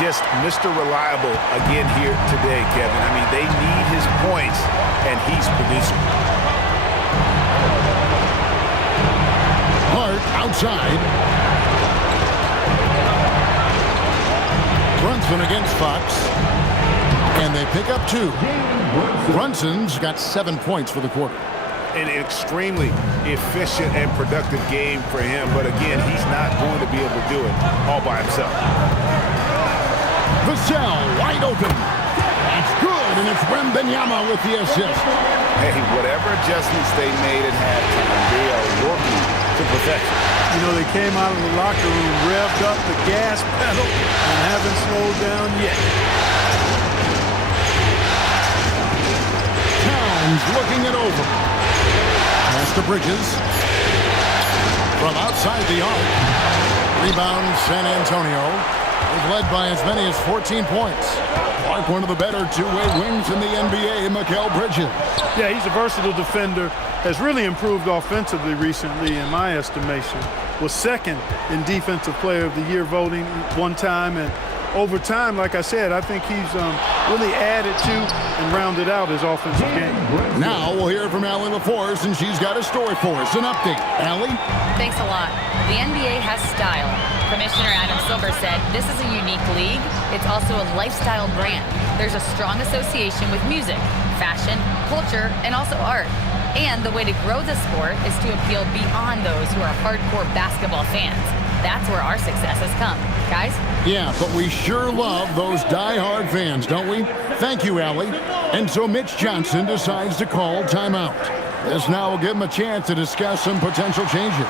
Just Mr. Reliable again here today, Kevin. I mean, they need his points, and he's producing. Hart outside. Brunson against Fox. And they pick up 2. Brunson's got 7 points for the quarter. An extremely efficient and productive game for him. But again, he's not going to be able to do it all by himself. Vassell wide open. That's good, and it's Wembanyama with the assist. Hey, whatever adjustments they made at halftime, they are working to perfection. You know, they came out of the locker room, revved up the gas pedal, and haven't slowed down yet. Towns looking it over. Pass to Bridges. From outside the arc. Rebound San Antonio. Is led by as many as 14 points. Clark, one of the better two-way wings in the NBA, Mikal Bridges. Yeah, he's a versatile defender. Has really improved offensively recently, in my estimation. Was 2nd in Defensive Player of the Year voting one time. And over time, like I said, I think he's really added to and rounded out his offensive game. Now we'll hear from Allie LaForce, and she's got a story for us. An update. Allie? Thanks a lot. The NBA has style. Commissioner Adam Silver said this is a unique league. It's also a lifestyle brand. There's a strong association with music, fashion, culture, and also art. And the way to grow the sport is to appeal beyond those who are hardcore basketball fans. That's where our success has come. Guys? Yeah, but we sure love those die-hard fans, don't we? Thank you, Allie. And so Mitch Johnson decides to call timeout. This now will give him a chance to discuss some potential changes.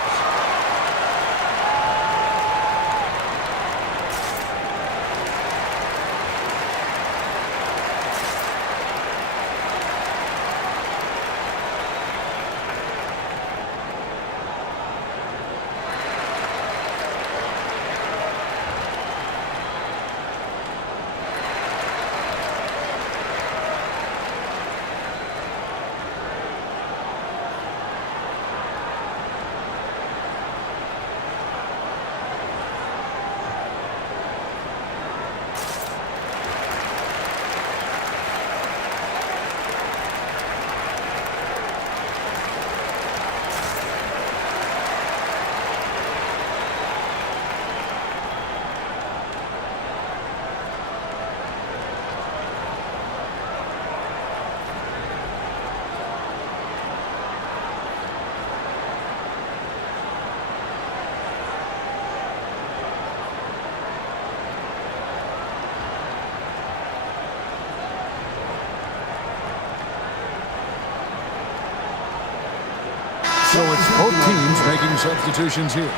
So it's both teams making substitutions here.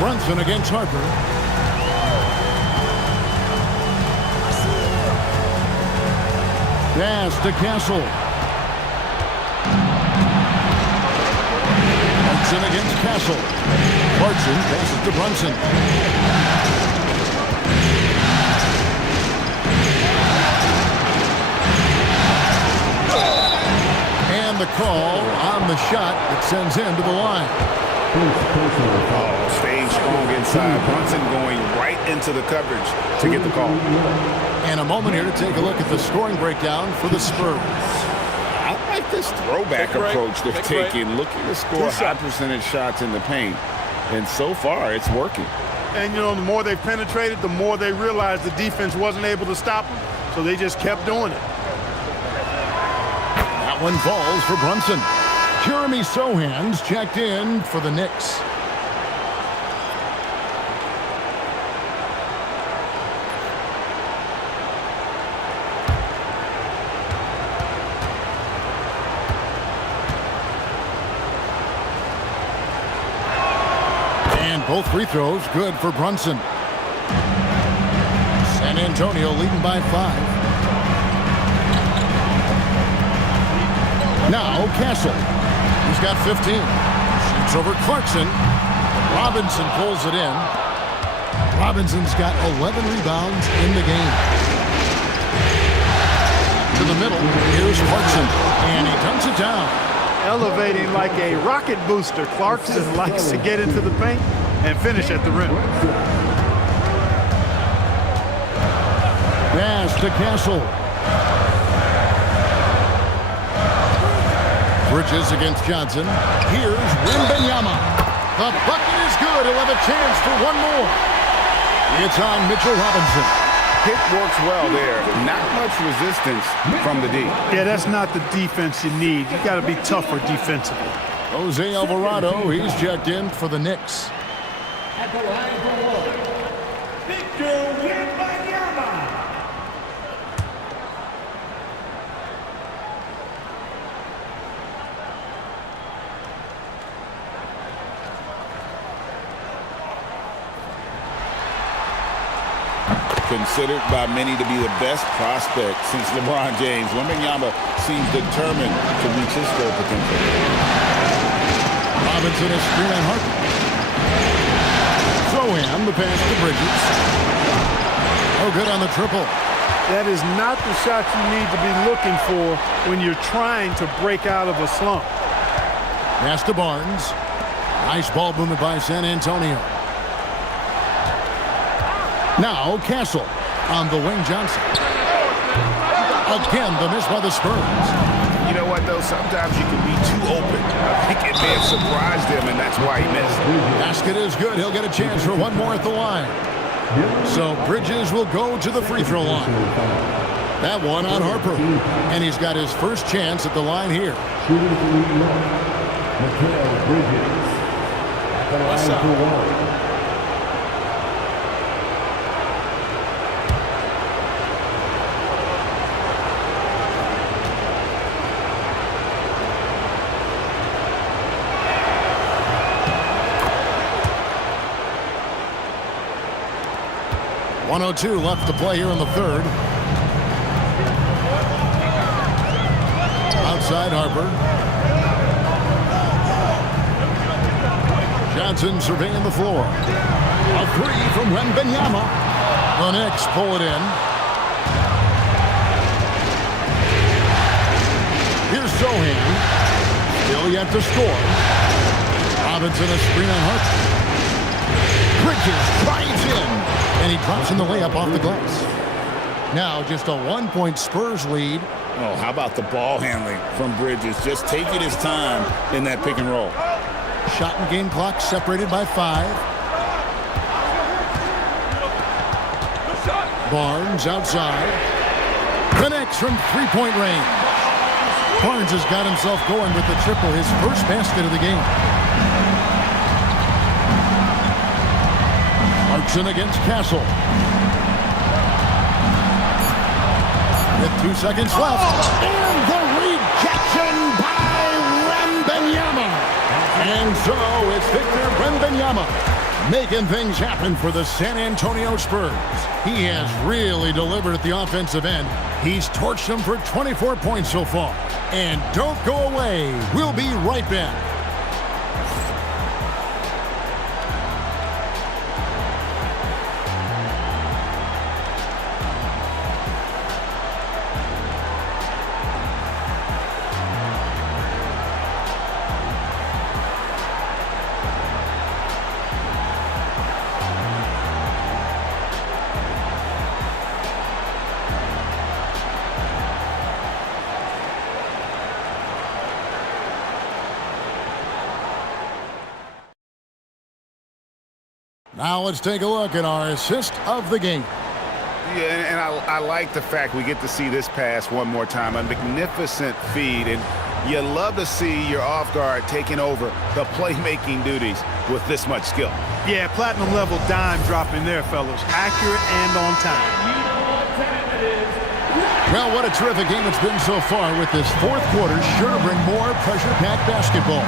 Brunson against Harper. Pass to Castle. Brunson against Castle. Clarkson passes to Brunson. And the call on the shot that sends him to the line. Staying strong inside. Brunson going right into the coverage to get the call. And a moment here to take a look at the scoring breakdown for the Spurs. I like this throwback approach they're taking, looking to score high percentage shots in the paint. And so far, it's working. And, you know, the more they penetrated, the more they realized the defense wasn't able to stop them, so they just kept doing it. That one falls for Brunson. Jeremy Sohan's checked in for the Knicks. And both free throws good for Brunson. San Antonio leading by 5. Now Castle. He's got 15. Shoots over Clarkson. Robinson pulls it in. Robinson's got 11 rebounds in the game. To the middle, here's Clarkson. And he dunks it down. Elevating like a rocket booster. Clarkson likes to get into the paint and finish at the rim. Pass to Castle. Bridges against Johnson. Here's Wembanyama. The bucket is good. He'll have a chance for one more. It's on Mitchell Robinson. Pick works well there. Not much resistance from the D. Yeah, that's not the defense you need. You got to be tougher defensively. Jose Alvarado, he's checked in for the Knicks. At the line for one, Victor Wembanyama. Considered by many to be the best prospect since LeBron James, Wembanyama seems determined to reach his full potential. Robinson is screen on Harper. Sohan, the pass to Bridges. Oh, good on the triple. That is not the shot you need to be looking for when you're trying to break out of a slump. Pass to Barnes. Nice ball movement by San Antonio. Now Castle. On the wing, Johnson. Again, the miss by the Spurs. You know what, though? Sometimes you can be too open. I think it may have surprised him, and that's why he missed. Basket is good. He'll get a chance for one more at the line. So Bridges will go to the free throw line. That one on Harper. And he's got his first chance at the line here. Shooting for New York, Mikal Bridges. At the line for one. .102 left to play here in the third. Outside Harper. Johnson surveying the floor. A three from Wembanyama. The Knicks pull it in. Here's Sohan. Still yet to score. Robinson a screen on Harper. Bridges drives in. And he drops in the layup off the glass. Now just a 1-point Spurs lead. Oh, how about the ball handling from Bridges? Just taking his time in that pick and roll. Shot and game clock separated by 5. Barnes outside. The Knicks from three-point range. Barnes has got himself going with the triple, his first basket of the game. Clarkson against Castle. With 2 seconds left. And the rejection by Wembanyama. And so it's Victor Wembanyama making things happen for the San Antonio Spurs. He has really delivered at the offensive end. He's torched them for 24 points so far. And don't go away. We'll be right back. Now let's take a look at our assist of the game. Yeah, and I like the fact we get to see this pass one more time. A magnificent feed, and you love to see your off guard taking over the playmaking duties with this much skill. Yeah, platinum level dime dropping there, fellas. Accurate and on time. Well, what a terrific game it's been so far, with this fourth quarter sure to bring more pressure-packed basketball.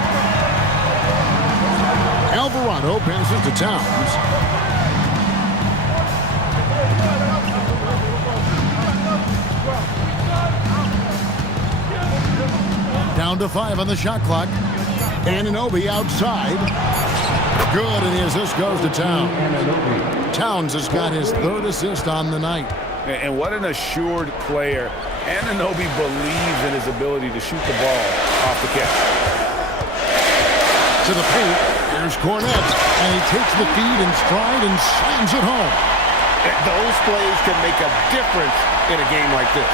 Alvarado passes to Towns. Down to 5 on the shot clock. Anunoby outside. Good, and the assist goes to Towns. Towns has got his third assist on the night. And what an assured player. Anunoby believes in his ability to shoot the ball off the catch. To the paint. Here's Cornette, and he takes the feed in stride and slams it home. Those plays can make a difference in a game like this.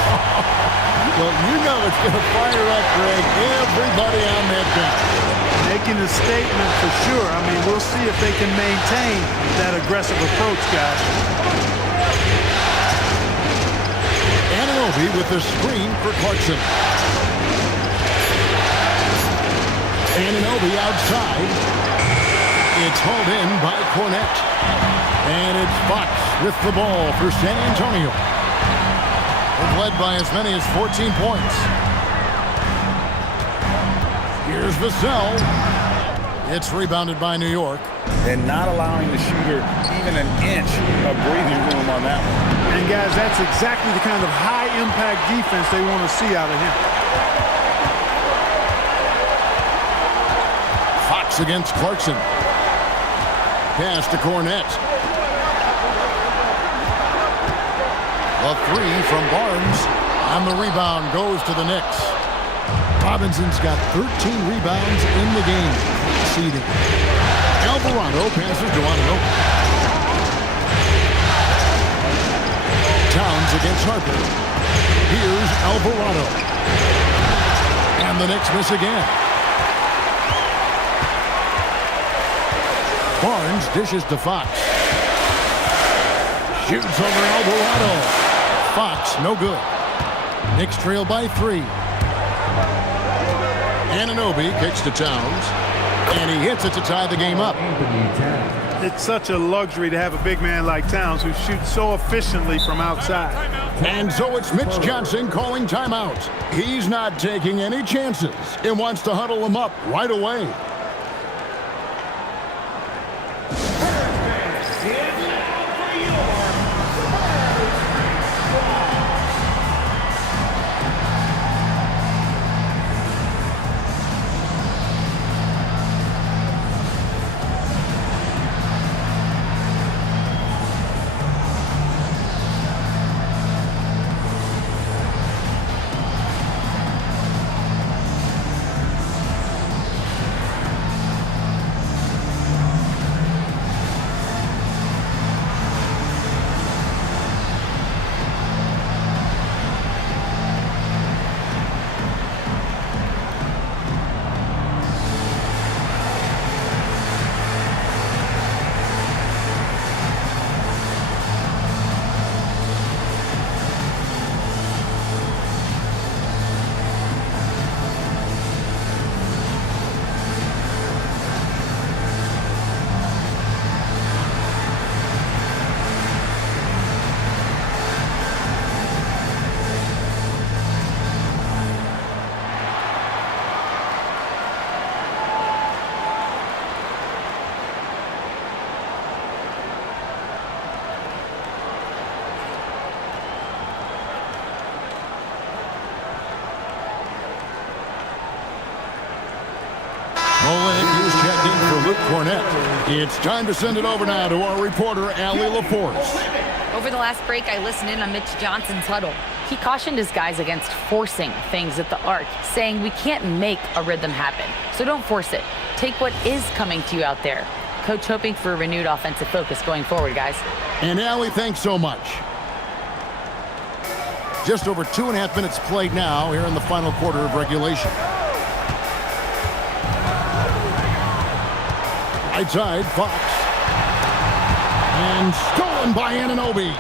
Well, you know it's going to fire up, Greg, everybody on that bench. Making a statement for sure. I mean, we'll see if they can maintain that aggressive approach, guys. Anunoby with the screen for Clarkson. Anunoby outside. It's hauled in by Cornette. And it's Fox with the ball for San Antonio. They've led by as many as 14 points. Here's Vassell. It's rebounded by New York. And not allowing the shooter even an inch of breathing room on that one. And guys, that's exactly the kind of high-impact defense they want to see out of him. Fox against Clarkson. Pass to Cornette. A three from Barnes. And the rebound goes to the Knicks. Robinson's got 13 rebounds in the game. Seeding. Alvarado passes to Anunoby. Towns against Harper. Here's Alvarado. And the Knicks miss again. Barnes dishes to Fox. Shoots over Alvarado. Fox, no good. Knicks trail by 3. Anunoby kicks to Towns. And he hits it to tie the game up. It's such a luxury to have a big man like Towns who shoots so efficiently from outside. And so it's Mitch Johnson calling timeout. He's not taking any chances and wants to huddle him up right away. Olenek is checked in for Luke Cornett. It's time to send it over now to our reporter, Allie LaForce. Over the last break, I listened in on Mitch Johnson's huddle. He cautioned his guys against forcing things at the arc, saying we can't make a rhythm happen, so don't force it. Take what is coming to you out there. Coach hoping for a renewed offensive focus going forward, guys. And Allie, thanks so much. Just over 2.5 minutes played now here in the final quarter of regulation. Right side, Fox. And stolen by Anunoby.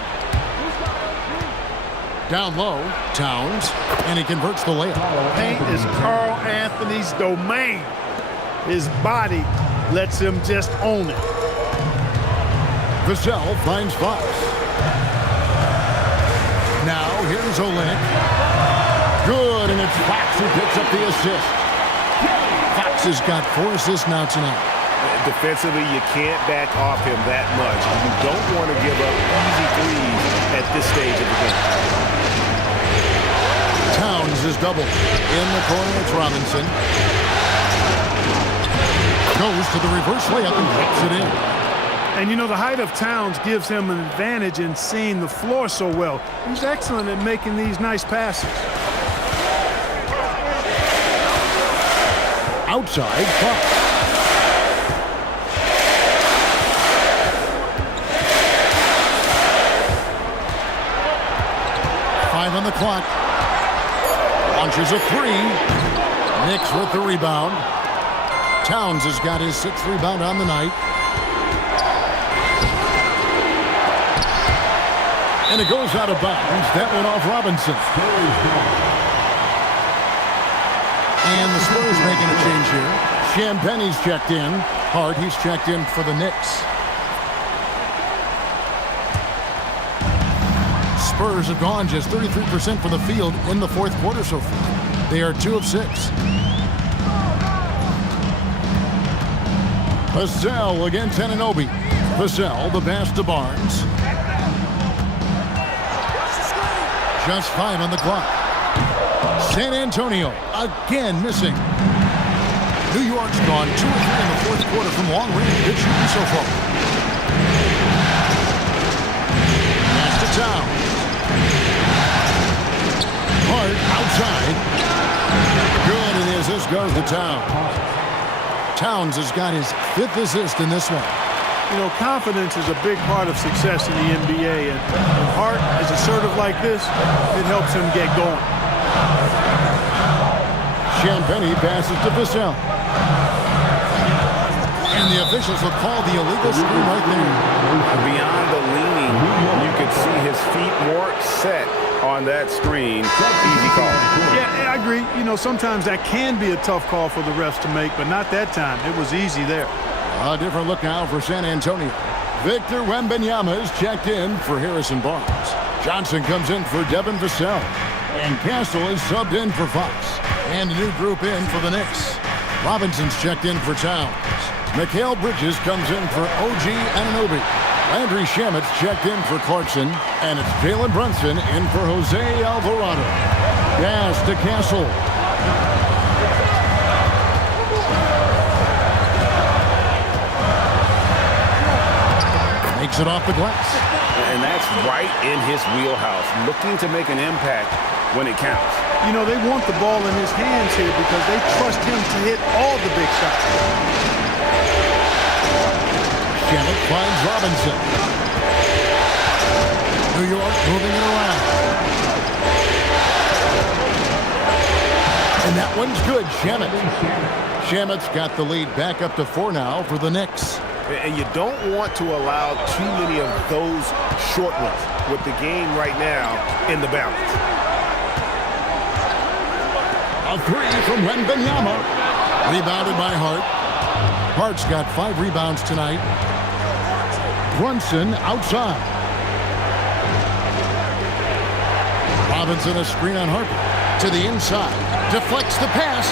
Down low, Towns, and he converts the layup. Paint is Carl Anthony's domain. His body lets him just own it. Vassell finds Fox. Now here's Olenek. Good, and it's Fox who picks up the assist. Fox has got 4 assists now tonight. Defensively, you can't back off him that much. You don't want to give up easy threes at this stage of the game. Towns is doubled. In the corner, it's Robinson. Goes to the reverse layup and puts it in. And you know, the height of Towns gives him an advantage in seeing the floor so well. He's excellent at making these nice passes. Outside, Fox. On the clock. Launches a 3. Knicks with the rebound. Towns has got his 6th rebound on the night. And it goes out of bounds. That went off Robinson. And the Spurs making a change here. Champagne's checked in. Hart, he's checked in for the Knicks. Spurs have gone just 33% for the field in the 4th quarter so far. They are 2 of 6. Vassell against Anunoby. Vassell, the pass to Barnes. Just 5 on the clock. San Antonio again missing. New York's gone 2 of 3 in the 4th quarter from long range. Good shooting so far. Pass to Towns. Hart outside. Good, and the assist goes to Towns. Towns has got his 5th assist in this one. You know, confidence is a big part of success in the NBA, and when Hart is assertive like this, it helps him get going. Champagny passes to Vassell. And the officials will call the illegal screen right there. Beyond the leaning, you could see his feet more set on that screen. Easy call. Yeah, I agree. You know, sometimes that can be a tough call for the refs to make, but not that time. It was easy there. A different look now for San Antonio. Victor Wembanyama is checked in for Harrison Barnes. Johnson comes in for Devin Vassell. And Castle is subbed in for Fox. And a new group in for the Knicks. Robinson's checked in for Towns. Mikal Bridges comes in for OG Anunoby. Landry Shamet's checked in for Clarkson. And it's Jalen Brunson in for Jose Alvarado. Pass to Castle. Makes it off the glass. And that's right in his wheelhouse, looking to make an impact when it counts. You know, they want the ball in his hands here because they trust him to hit all the big shots. Shamet finds Robinson. New York moving it around. And that one's good, Shamet. Shamet's got the lead back up to 4 now for the Knicks. And you don't want to allow too many of those short ones with the game right now in the balance. A 3 from Wembanyama. Rebounded by Hart. Hart's got 5 rebounds tonight. Brunson outside. Robinson a screen on Harper. To the inside. Deflects the pass.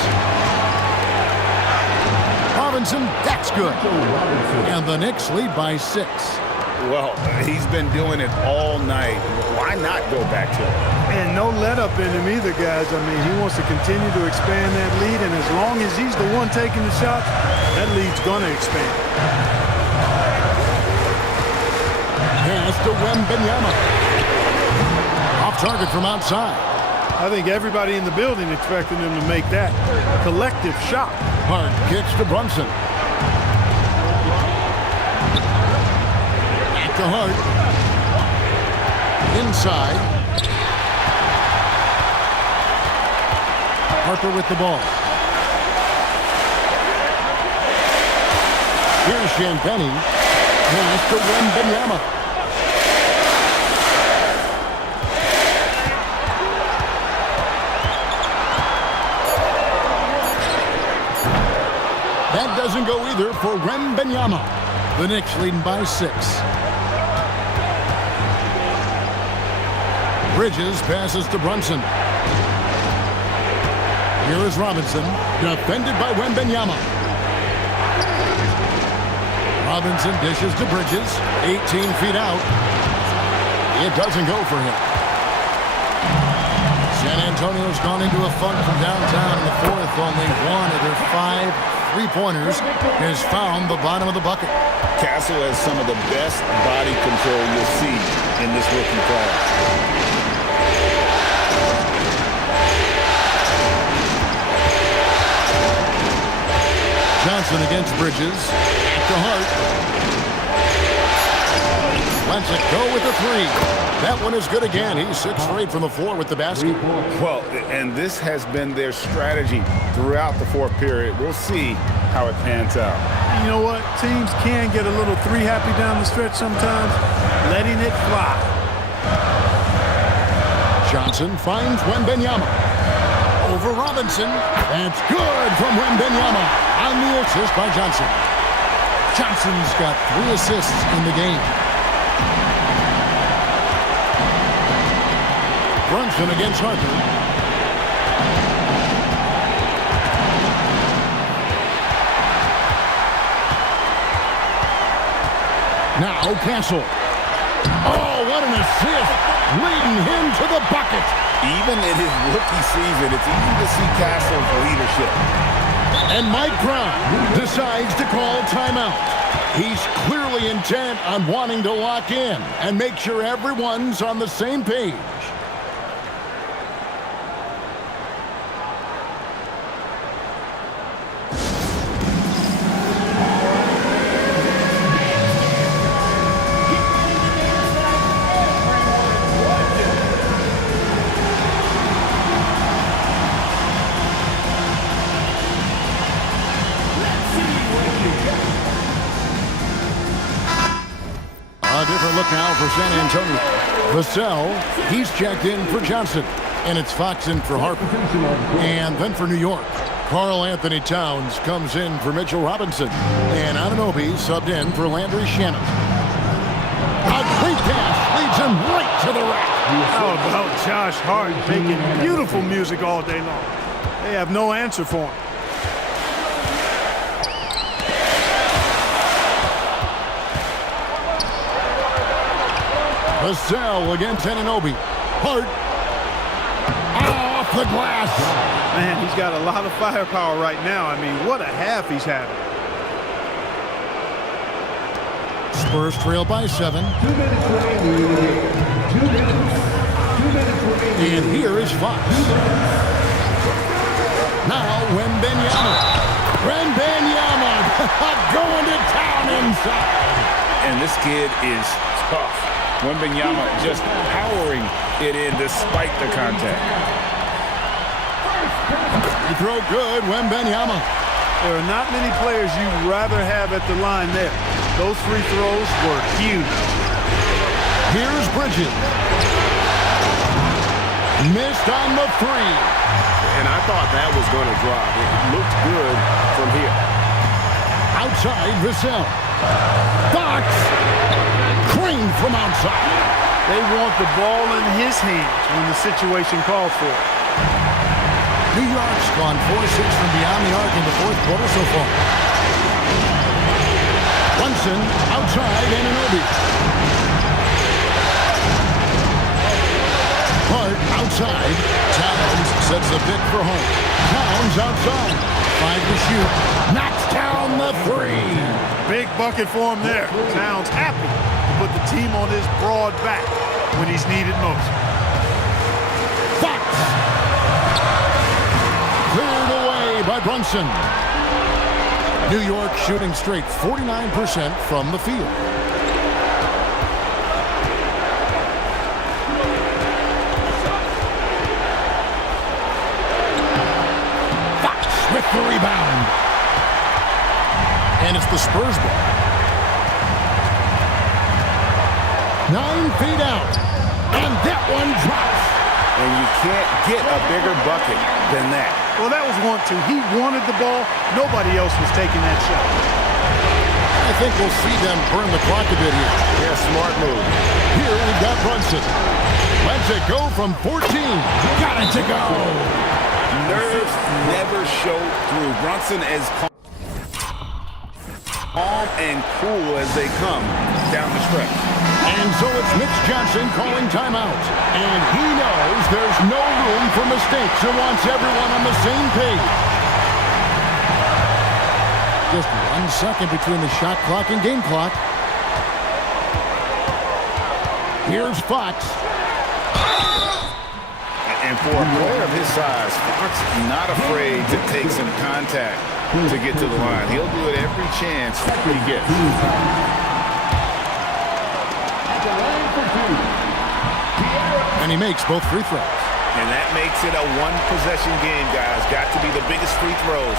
Robinson, that's good. And the Knicks lead by 6. Well, he's been doing it all night. Why not go back to it? And no let up in him either, guys. I mean, he wants to continue to expand that lead, and as long as he's the one taking the shots, that lead's going to expand. Pass to Wembanyama. Off target from outside. I think everybody in the building expected him to make that collective shot. Hart kicks to Brunson. Back to Hart. Inside. Harper with the ball. Here's Champagny. Pass to Wembanyama. That doesn't go either for Wembanyama. The Knicks leading by 6. Bridges passes to Brunson. Here is Robinson, defended by Wembanyama. Robinson dishes to Bridges, 18 feet out. It doesn't go for him. San Antonio's gone into a funk from downtown in the 4th. Only one of their 5 3-pointers has found the bottom of the bucket. Castle has some of the best body control you'll see in this rookie class. Johnson against Bridges. Back to Hart. Lets it go with the 3. That one is good again. He's 6 for 8 from the floor with the basket. Well, and this has been their strategy throughout the 4th period. We'll see how it pans out. You know what? Teams can get a little 3-happy down the stretch sometimes, letting it fly. Johnson finds Wembanyama. Over Robinson. That's good from Wembanyama on the assist by Johnson. Johnson's got 3 assists in the game. Brunson against Harper. Now Castle. Oh, what an assist. Leading him to the bucket. Even in his rookie season, it's easy to see Castle's leadership. And Mike Brown decides to call timeout. He's clearly intent on wanting to lock in and make sure everyone's on the same page. a look now for San Antonio. Vassell, he's checked in for Johnson. And it's Fox in for Harper. And then for New York, Karl Anthony Towns comes in for Mitchell Robinson. And Anunoby subbed in for Landry Shannon. A great pass leads him right to the rack. How about Josh Hart making beautiful music all day long? They have no answer for him. Vassell against Anunoby. Hart off the glass. Man, he's got a lot of firepower right now. I mean, what a half he's having. Spurs trail by 7. 2 minutes remaining. 2 minutes. 2 minutes remaining. And here is Fox. Now Wembanyama. Wembanyama going to town inside. And this kid is tough. Wembanyama just powering it in despite the contact. You throw good, Wembanyama. There are not many players you'd rather have at the line there. Those free throws were huge. Here's Bridges. Missed on the 3. And I thought that was going to drop. It looked good from here. Outside, Vassell. Fox. Crane from outside. They want the ball in his hands when the situation calls for it. New York's gone 4-6 from beyond the arc in the fourth quarter so far. Brunson outside Anunoby. Hart outside. Towns sets the pick for home. Towns outside. 5 to shoot. Knocks down the 3. Big bucket for him there. Towns happy to put the team on his broad back when he's needed most. Fox. Cleared away by Brunson. New York shooting straight 49% from the field. Fox with the rebound. And it's the Spurs ball. 9 feet out. And that one drops. And you can't get a bigger bucket than that. Well, that was 1-2. He wanted the ball. Nobody else was taking that shot. I think we'll see them burn the clock a bit here. Yeah, smart move. Here we've got Brunson. Lets it go from 14. Got it to go. Nerves never show through. Brunson as calm and cool as they come down the stretch. And so it's Mitch Johnson calling timeout. And he knows there's no room for mistakes and wants everyone on the same page. Just 1 second between the shot clock and game clock. Here's Fox. And for a player of his size, Fox not afraid to take some contact to get to the line. He'll do it every chance he gets. And he makes both free throws. And that makes it a one-possession game, guys. Got to be the biggest free throws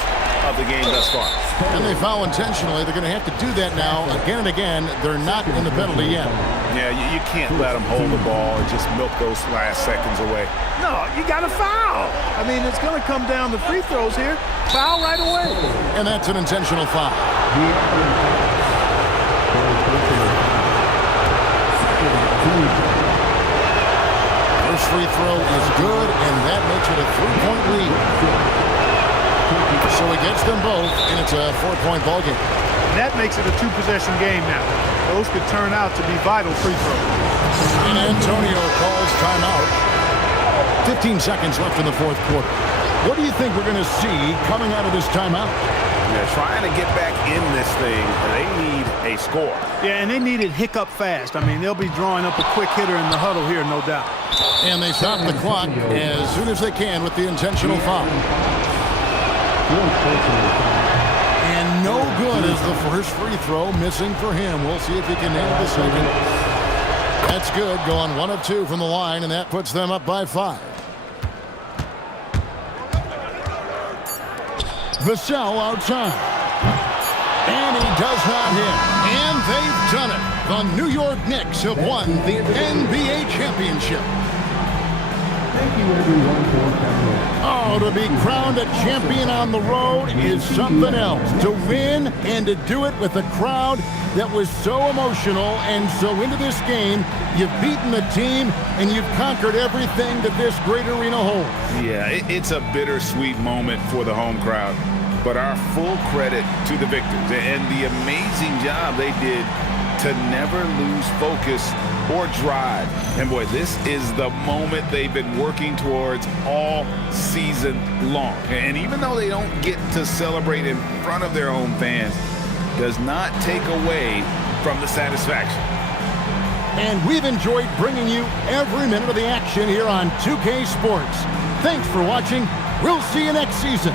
of the game thus far. And they foul intentionally. They're going to have to do that now again and again. They're not in the penalty yet. Yeah, you can't let them hold the ball and just milk those last seconds away. No, you got to foul. I mean, it's going to come down to free throws here. Foul right away. And that's an intentional foul. First free throw is good, and that makes it a 3-point lead. So he gets them both, and it's a 4-point ball game. That makes it a 2-possession game now. Those could turn out to be vital free throws. San Antonio calls timeout. 15 seconds left in the fourth quarter. What do you think we're going to see coming out of this timeout? They're trying to get back in this thing. They need a score. Yeah, and they need it hiccup fast. I mean, they'll be drawing up a quick hitter in the huddle here, no doubt. And they stop the clock as soon as they can with the intentional foul. And no good is the first free throw, missing for him. We'll see if he can nail the second. That's good, going 1 of 2 from the line, and that puts them up by 5. Vassell outside. And he does not hit. And they've done it. The the New York Knicks have won the NBA championship. Thank you, everyone, for coming. Oh, to be crowned a champion on the road is something else. To win and to do it with a crowd that was so emotional and so into this game, you've beaten the team and you've conquered everything that this great arena holds. Yeah, it's a bittersweet moment for the home crowd, but our full credit to the victors and the amazing job they did to never lose focus or drive. And boy, this is the moment they've been working towards all season long. And even though they don't get to celebrate in front of their home fans, does not take away from the satisfaction. And we've enjoyed bringing you every minute of the action here on 2K Sports. Thanks for watching. We'll see you next season.